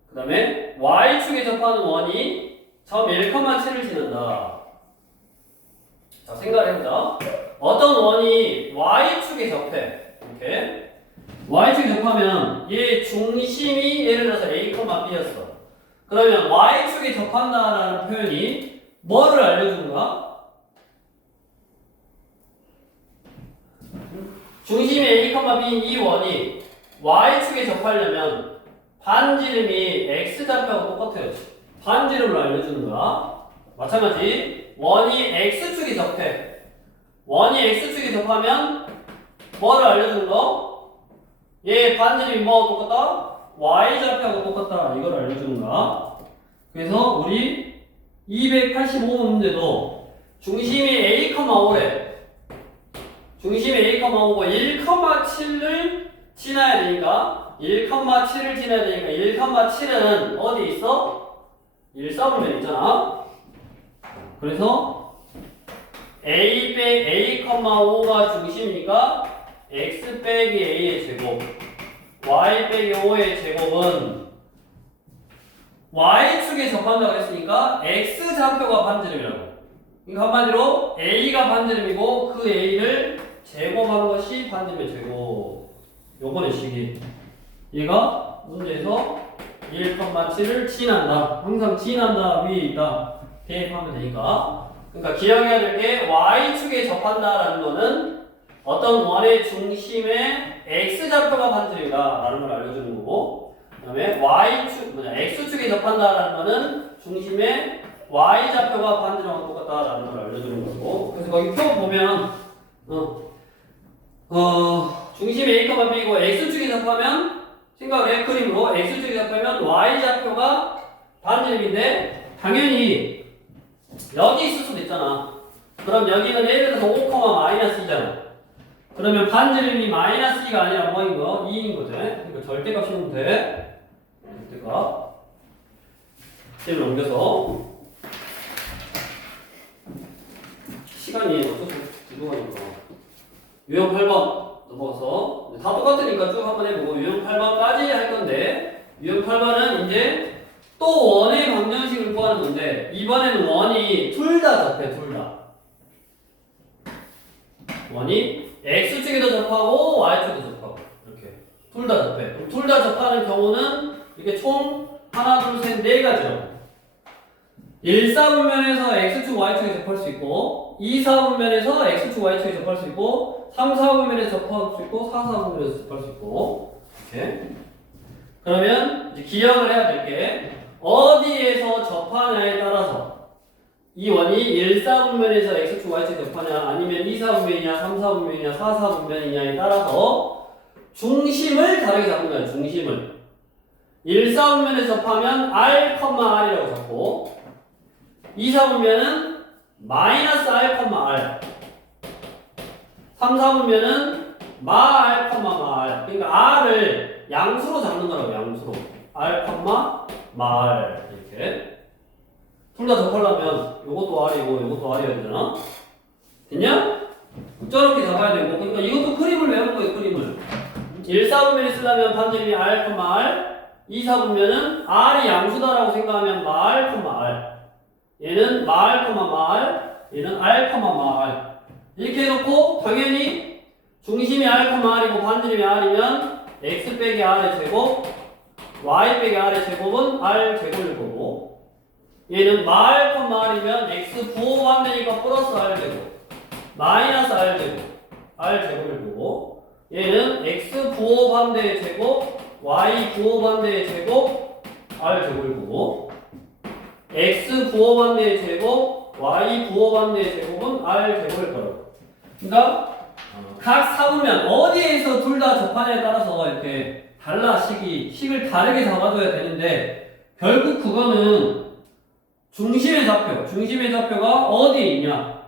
그 다음에 Y축에 접하는 원이 점 1,7을 지난다. 자, 생각을 해보자. 어떤 원이 Y축에 접해. 이렇게 Y축에 접하면 얘 중심이 예를 들어서 A, B였어. 그러면 Y축에 접한다라는 표현이 뭐를 알려주는가? 중심이 A, B인 이 원이 Y축에 접하려면 반지름이 X좌표하고 똑같아요. 반지름을 알려주는 거야. 마찬가지 원이 X축에 접해. 원이 X축에 접하면 뭐를 알려주는 거? 얘 반지름이 뭐하고 똑같다? Y좌표하고 똑같다. 이걸 알려주는 거야. 그래서 우리 285번 문제도 중심이 A, 5래. 중심이 A, 5고 1,7을 지나야 되니까 1,7을 지나야 되니까 1,7은 어디 있어? 1사분면 있잖아. 그래서 A, 5가 중심이니까 X 빼기 A의 제곱 Y 빼기 5의 제곱은 Y축에 접한다고 했으니까 X좌표가 반지름이라고. 그러니까 한마디로 A가 반지름이고 그 A를 제곱한 것이 반지름의 제곱. 요번의 식이 얘가 문제에서 1,7을 지난다. 항상 지난다 위에 있다. 대입하면 되니까. 그러니까 기억해야 될 게 Y축에 접한다라는 거는 어떤 원의 중심에 X좌표가 반지름이다 라는 걸 알려주는 거고 그 다음에 X축에 접한다라는 거는 중심에 Y좌표가 반지름하고 똑같다라는 걸 알려주는 거고 그래서 거기 표 보면 중심이 A, B이고 X축에 접하면 생각을 해 그림으로 X축에 접하면 Y좌표가 반지름인데 당연히 여기 있을 수도 있잖아. 그럼 여기는 예를 들어서 5,-2잖아. 그러면 반지름이 -2가 아니라 뭐인 거? 2인 거지. 그러니까 절대값 씌우면 돼. 절대값. 를 옮겨서 시간이 어쩔 수 없이 부족하니까 유형 8번 넘어가서 다 똑같으니까 쭉 한번 해보고 유형 8번까지 할 건데 유형 8번은 이제 또 원의 방정식을 구하는 건데 이번에는 원이 둘 다 접해. 둘 다 원이 X축에도 접하고 Y축에도 접하고 이렇게 둘 다 접해. 그럼 둘 다 접하는 경우는 이렇게 총 하나, 둘, 셋, 네 가지로 1사분면에서 X축, Y축에 접할 수 있고 2사분면에서 X축, Y축에 접할 수 있고 3사분면에서 접할 수 있고 4사분면에서 접할 수 있고 이렇게 그러면 이제 기억을 해야 될 게 어디에서 접하냐에 따라서 이 원이 1사분면에서 X축, Y축에 접하냐 아니면 2사분면이냐 3사분면이냐 4사분면이냐에 따라서 중심을 다르게 잡는 거야. 중심을 1사분면에 접하면 R,R이라고 잡고 2사분면은 -R,R 3사분면은 -R, -R 그러니까 R을 양수로 잡는 거라고. 양수로 R, R 이렇게 둘 다 접하려면 요것도 R이고 요것도 R이어야 되잖아. 됐냐? 저렇게 잡아야 되고 그러니까 이것도 그림을 외우는 거예요. 그림을 1사분면에 쓰려면 반지름이 R, R 2사분면은 R이 양수다라고 생각하면 R, R 얘는 R, R 얘는 R, R. 이렇게 해놓고 당연히 중심이 R, R이고 반지름이 R이면 X 빼기 R의 제곱, Y 빼기 R의 제곱은 R 제곱일 거고, 얘는 R, R이면 X 부호반대니까 플러스 R 제곱, 마이너스 R 제곱, R 제곱일 거고, 얘는 X 부호반대의 제곱, Y 부호반대의 제곱, R 제곱일 거고, X 부호반대의 제곱, Y 부호반대의 제곱은 R 제곱일 거라고. 그러니까 각 사분면 어디에서 둘 다 접하냐에 따라서 이렇게 달라 식을 다르게 잡아줘야 되는데 결국 그거는 중심의 좌표가 어디에 있냐.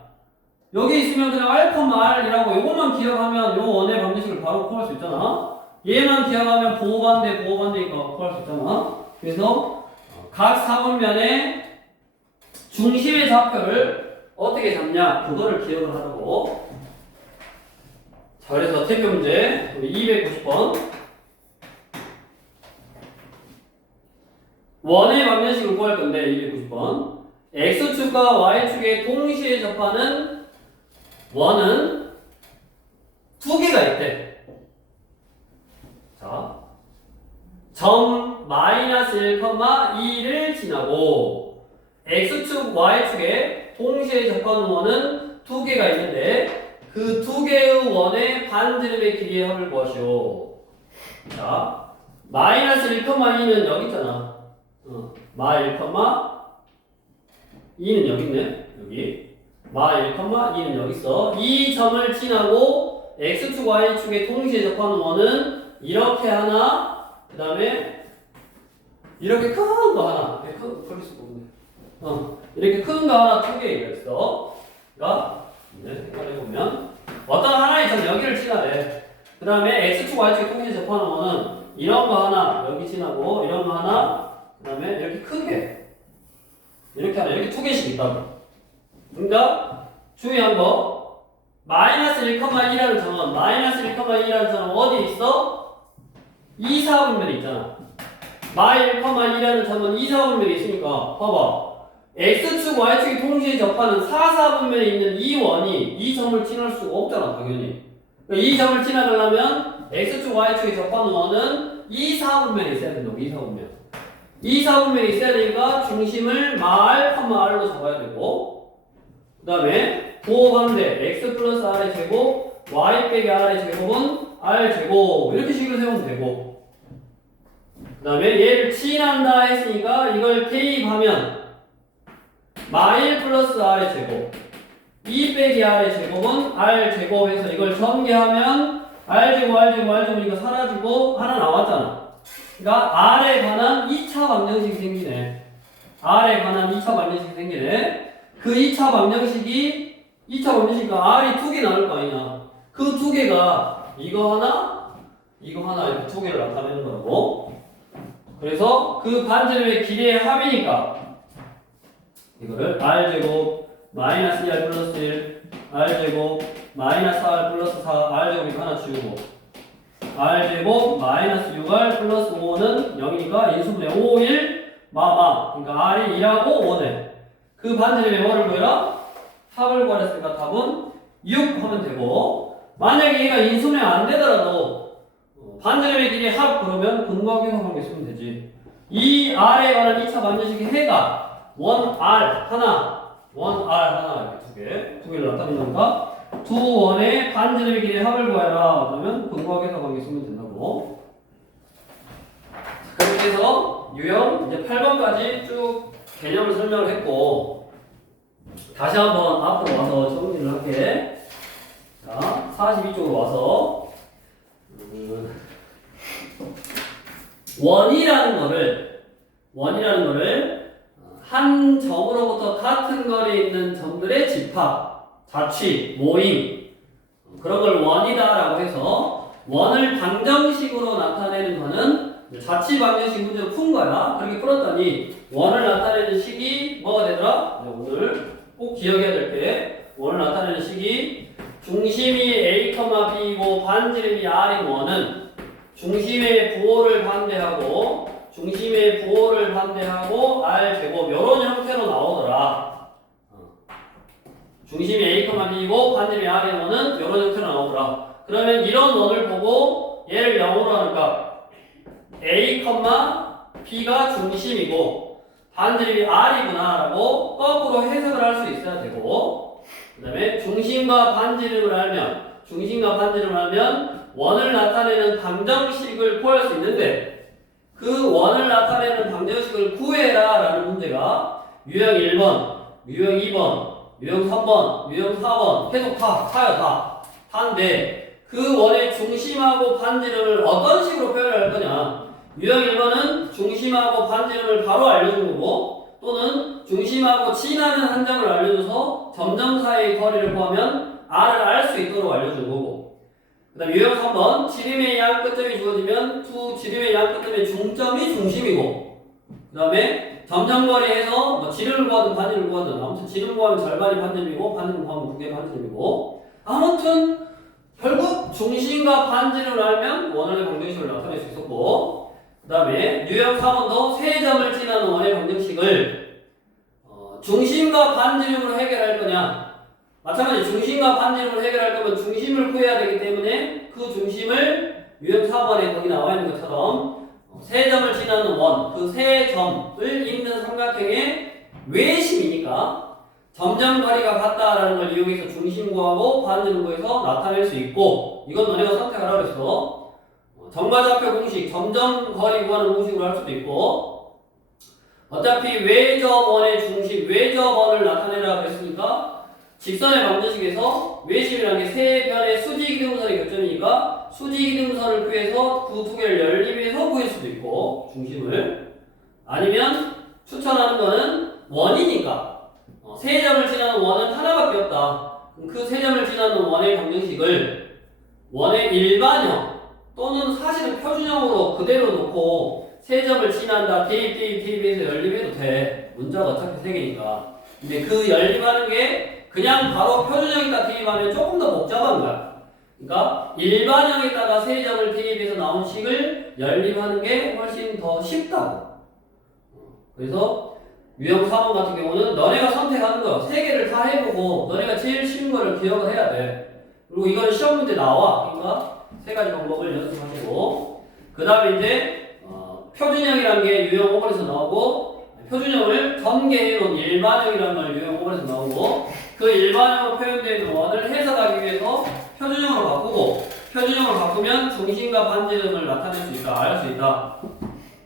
여기 있으면 그냥 R이라고 요것만 기억하면 요 원의 방정식을 바로 구할 수 있잖아. 얘만 기억하면 보호반대니까 구할 수 있잖아. 그래서 각 사분면의 중심의 좌표를 어떻게 잡냐 그거를 기억을 하라고. 자, 그래서 태교 문제 우리 290번 원의 방정식을 구할 건데 290번 x축과 y축에 동시에 접하는 원은 두 개가 있대. 자, 점 -1, 2를 지나고 x축, y축에 동시에 접하는 원은 두 개가 있는데 그 두 개의 원의 반지름의 길이의 합을 구하시오. 자, -1, 2는 여기 있잖아. -1, 2는 여기 있네. 여기. -1, 2는 여기 있어. 이 점을 지나고 x축, y축에 동시에 접하는 원은 이렇게 하나, 그 다음에 이렇게 큰 거 하나. 그럴 수 없네. 이렇게 큰 거 하나 두 개 있어. 그러니까 생각해보면 어떤 하나의 점 여기를 지나래. 그 다음에 x축, y축에 동시에 접하는 원은 이런 거 하나 여기 지나고 이런 거 하나 그 다음에 이렇게 크게 이렇게 하나 이렇게 두 개씩 있다고. 그러니까 주의한 거 -1, 1이라는 점은 -1, 1이라는 점은 어디 있어? 2, 4분면에 있잖아. -1, 2라는 점은 2, 4분면에 있으니까 봐봐. x축, y축이 동시에 접하는 4, 4분면에 있는 이 원이 이 점을 지날 수가 없잖아, 당연히. 그러니까 이 점을 지나가려면 x축, y축이 접하는 원은 2, 4분면에 있어야 된다고, 2, 4분면. 2, 4분면에 있어야 되니까 중심을 R로 잡아야 되고, 그 다음에 부호반대 x 플러스 r의 제곱, y 빼기 r의 제곱은 r 제곱 이렇게 식을 세우면 되고, 그 다음에 얘를 지난다 했으니까 이걸 대입하면 -1 플러스 r의 제곱 2 빼기 r의 제곱은 r 제곱해서 이걸 전개하면 r 제곱 이거 사라지고 하나 나왔잖아. 그러니까 r에 관한 2차 방정식이 생기네. r에 관한 2차 방정식이 생기네. 그 2차 방정식이니까 r이 두 개 나올 거 아니냐. 그 두 개가 이거 하나 이렇게 두 개를 나타내는 거라고. 그래서 그 반지름의 길이의 합이니까 이거를 r제곱 마이너스 2r 플러스 1 r제곱 마이너스 4r 플러스 4 r제곱 이거 하나 지우고 r제곱 마이너스 6r 플러스 5는 0이니까 인수분해 5, 1 그러니까 r이 2하고 5네. 그 반지름의 뭐를 구해라? 합을 구하랬으니까 답은 6 하면 되고, 만약에 얘가 인수분해 안 되더라도 반지름의 길이 합 그러면 근거하기서 하는 게 쓰면 되지. 이 r에 관한 2차 반지식의 해가 원 R 하나 이렇게 두 개를 나타내니까 두 원의 반지름의 길이의 합을 구해라. 그러면 근거하기서 관계 쓰면 된다고. 그렇게 해서 유형 이제 8번까지 쭉 개념을 설명을 했고, 다시 한번 앞으로 와서 정리를 할게. 자, 42쪽으로 와서 원이라는 거를 한 점으로부터 같은 거리에 있는 점들의 집합, 자취, 모임, 그런 걸 원이다라고 해서 원을 방정식으로 나타내는 거는 자취 방정식 문제로 푼 거야. 그렇게 풀었더니 원을 나타내는 식이 뭐가 되더라? 오늘 꼭 기억해야 될 게, 원을 나타내는 식이 중심이 A, B이고 반지름이 R인 원은 중심의 부호를 반대하고 R 제곱 이런 형태로 나오더라. 중심이 A, B이고 반지름이 R인 원은 이런 형태로 나오더라. 그러면 이런 원을 보고 얘를 0으로 하니까 A, B가 중심이고 반지름이 R이구나 라고 거꾸로 해석을 할 수 있어야 되고, 그 다음에 중심과 반지름을 알면 원을 나타내는 방정식을 구할 수 있는데, 그 원을 나타내는 방정식을 구해라 라는 문제가 유형 1번, 유형 2번, 유형 3번, 유형 4번 계속 다인데, 그 원의 중심하고 반지름을 어떤 식으로 표현할 거냐. 유형 1번은 중심하고 반지름을 바로 알려준 거고, 또는 중심하고 지나는 한 점을 알려줘서 점점 사이의 거리를 구하면 R을 알 수 있도록 알려준 거고, 그 다음 유형 3번 지름의 양 끝점이 주어지면 두 지름의 양 끝점의 중점이 중심이고, 그 다음에 점점거리에서 뭐 지름을 구하든 반지름을 구하든, 아무튼 지름 구하면 절반이 반지름이고 반지름 구하면 두 개 반지름이고, 아무튼 결국 중심과 반지름을 알면 원의 방정식을 나타낼 수 있었고, 그 다음에 유형 3번도 세 점을 지나는 원의 방정식을 중심과 반지름으로 해결할 거냐. 마찬가지 중심과 반지름을 해결할 거면 중심을 구해야 되기 때문에 그 중심을 유형 4번에 거기 나와 있는 것처럼 세 점을 지나는 원, 그 세 점을 잇는 삼각형의 외심이니까 점점 거리가 같다라는 걸 이용해서 중심 구하고 반지름 구해서 나타낼 수 있고, 이건 너네가 선택하라 그랬어. 정과좌표 공식, 점점 거리 구하는 공식으로 할 수도 있고, 어차피 외접원의 중심, 외접원을 나타내라 그랬으니까 직선의 방정식에서 외심이라는 게 세 변의 수직이등분선의 겹점이니까 수직이등분선을 구해서 그 두 개를 연립해서 구할 수도 있고, 중심을. 아니면 추천하는 거는 원이니까 세 점을 지나는 원은 하나밖에 없다. 그럼 그 세 점을 지나는 원의 방정식을 원의 일반형 또는 사실은 표준형으로 그대로 놓고 세 점을 지난다, 대입해서 연립해도 돼. 문자가 어차피 세 개니까. 근데 그 연립하는 게 그냥 바로 표준형에다 대입하면 조금 더 복잡한 거야. 그러니까 일반형에다가 세 점을 대입해서 나온 식을 연립하는 게 훨씬 더 쉽다고. 그래서 유형 4번 같은 경우는 너네가 선택하는 거야. 세 개를 다 해보고 너네가 제일 쉬운 거를 기억을 해야 돼. 그리고 이건 시험 문제 나와. 그러니까 세 가지 방법을 연습하시고, 그 다음에 이제 표준형이라는 게 유형 5번에서 나오고, 표준형을 전개해 놓은 일반형이라는 말 유형 5번에서 나오고, 그 일반형으로 표현되어 있는 원을 해석하기 위해서 표준형으로 바꾸고, 표준형으로 바꾸면 중심과 반지름을 나타낼 수 있다, 알 수 있다.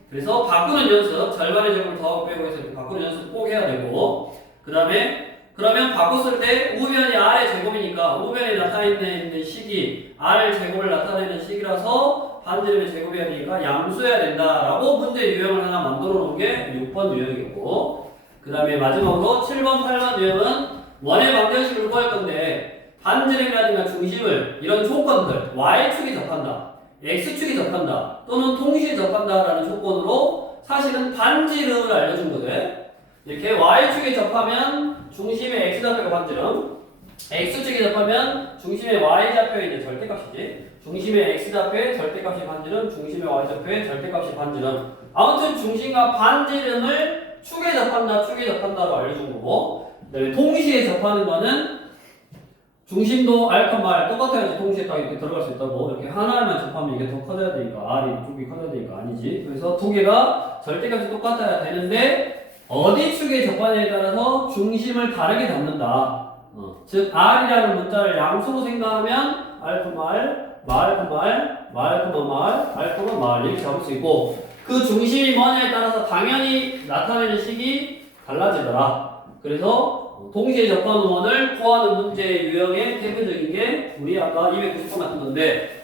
그래서 바꾸는 연습, 절반의 제곱을 더하고 빼고 해서 바꾸는 연습 꼭 해야 되고, 그 다음에 그러면 바꿨을 때 우변이 R의 제곱이니까 우변에 나타나 있는 식이 R의 제곱을 나타내는 식이라서 반지름의 제곱이어야 되니까 양수해야 된다라고 문제 유형을 하나 만들어 놓은 게 6번 유형이고, 그 다음에 마지막으로 7번, 8번 유형은 원의 방정식을 구할 건데 반지름이라든가 중심을 이런 조건들 Y축이 접한다, X축이 접한다, 또는 동시에 접한다라는 조건으로 사실은 반지름을 알려준 거거든. 이렇게 Y축에 접하면 중심의 X좌표가 반지름, X축에 접하면 중심의 Y좌표에 있는 절대값이지. 중심의 X좌표의 절대값이 반지름, 중심의 Y좌표의 절대값이 반지름. 아무튼 중심과 반지름을 축에 접한다로 알려준 거고, 그다음에 동시에 접하는 거는 중심도 R, R 똑같아야지 동시에 딱 이렇게 들어갈 수 있다고. 이렇게 하나만 접하면 이게 더 커져야 되니까, R이 쪽이 커져야 되니까 아니지. 그래서 두 개가 절대값이 똑같아야 되는데 어디 축에 접하냐에 따라서 중심을 다르게 잡는다. 즉 R이라는 문자를 양수로 생각하면 R, 이렇게 잡을 수 있고, 그 중심이 뭐냐에 따라서 당연히 나타내는 식이 달라지더라. 그래서 동시에 접하는 원을 구하는 문제 유형의 대표적인 게 우리 아까 290번 같은 건데,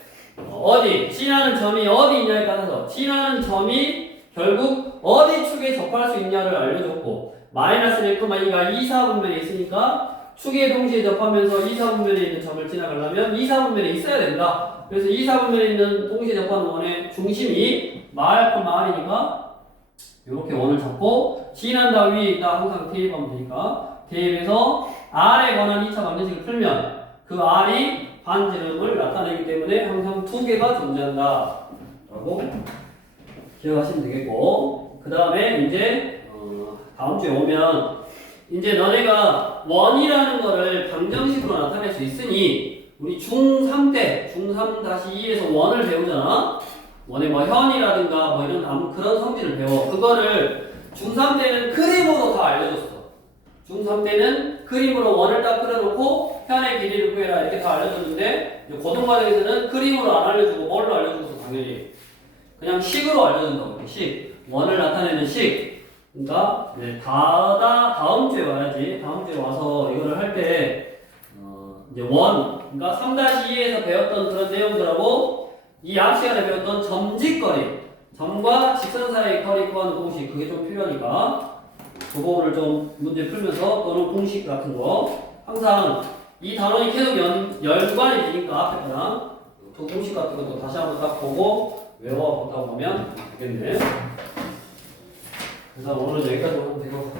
어디 지나는 점이 어디 있냐에 따라서 지나는 점이 결국 어디 축에 접할 수 있냐를 알려줬고, 마이너스 1,2가 2, 4분면에 있으니까 축에 동시에 접하면서 2, 4분면에 있는 점을 지나가려면 2, 4분면에 있어야 된다. 그래서 2, 4분면에 있는 동시에 접하는 원의 중심이 R이니까 이렇게 원을 잡고 지난다 위에 있다 항상 대입하면 되니까 대입해서 R에 관한 2차 방정식을 풀면 그 R이 반지름을 나타내기 때문에 항상 두 개가 존재한다 라고 기억하시면 되겠고, 그 다음에 이제 다음 주에 오면 이제 너네가 원이라는 거를 방정식으로 나타낼 수 있으니 우리 중3 때 중3-2에서 원을 배우잖아. 원의 뭐 현이라든가 뭐 이런 아무 그런 성질을 배워. 그거를 중3 때는 그림으로 다 알려줬어. 중3 때는 그림으로 원을 딱 그려놓고 현의 길이를 구해라 이렇게 다 알려줬는데 이제 고등과정에서는 그림으로 안 알려주고 뭘로 알려주고 당연히 그냥 식으로 알려준다고. 식. 원을 나타내는 식. 그러니까 이제 다음 주에 와야지. 다음 주에 와서 이거를 할 때 이제 원. 그러니까 3-2에서 배웠던 그런 내용들하고 이 앞 시간에 배웠던 점직거리. 점과 직선 사이의 거리 구하는 공식. 그게 좀 필요하니까 그거를 좀 문제 풀면서 또는 공식 같은 거 항상 이 단원이 계속 연관이 되니까 앞에 거랑 그 공식 같은 것도 다시 한번 딱 보고 외워보다 보면 되겠네. 그래서 오늘 여기까지 하면 되고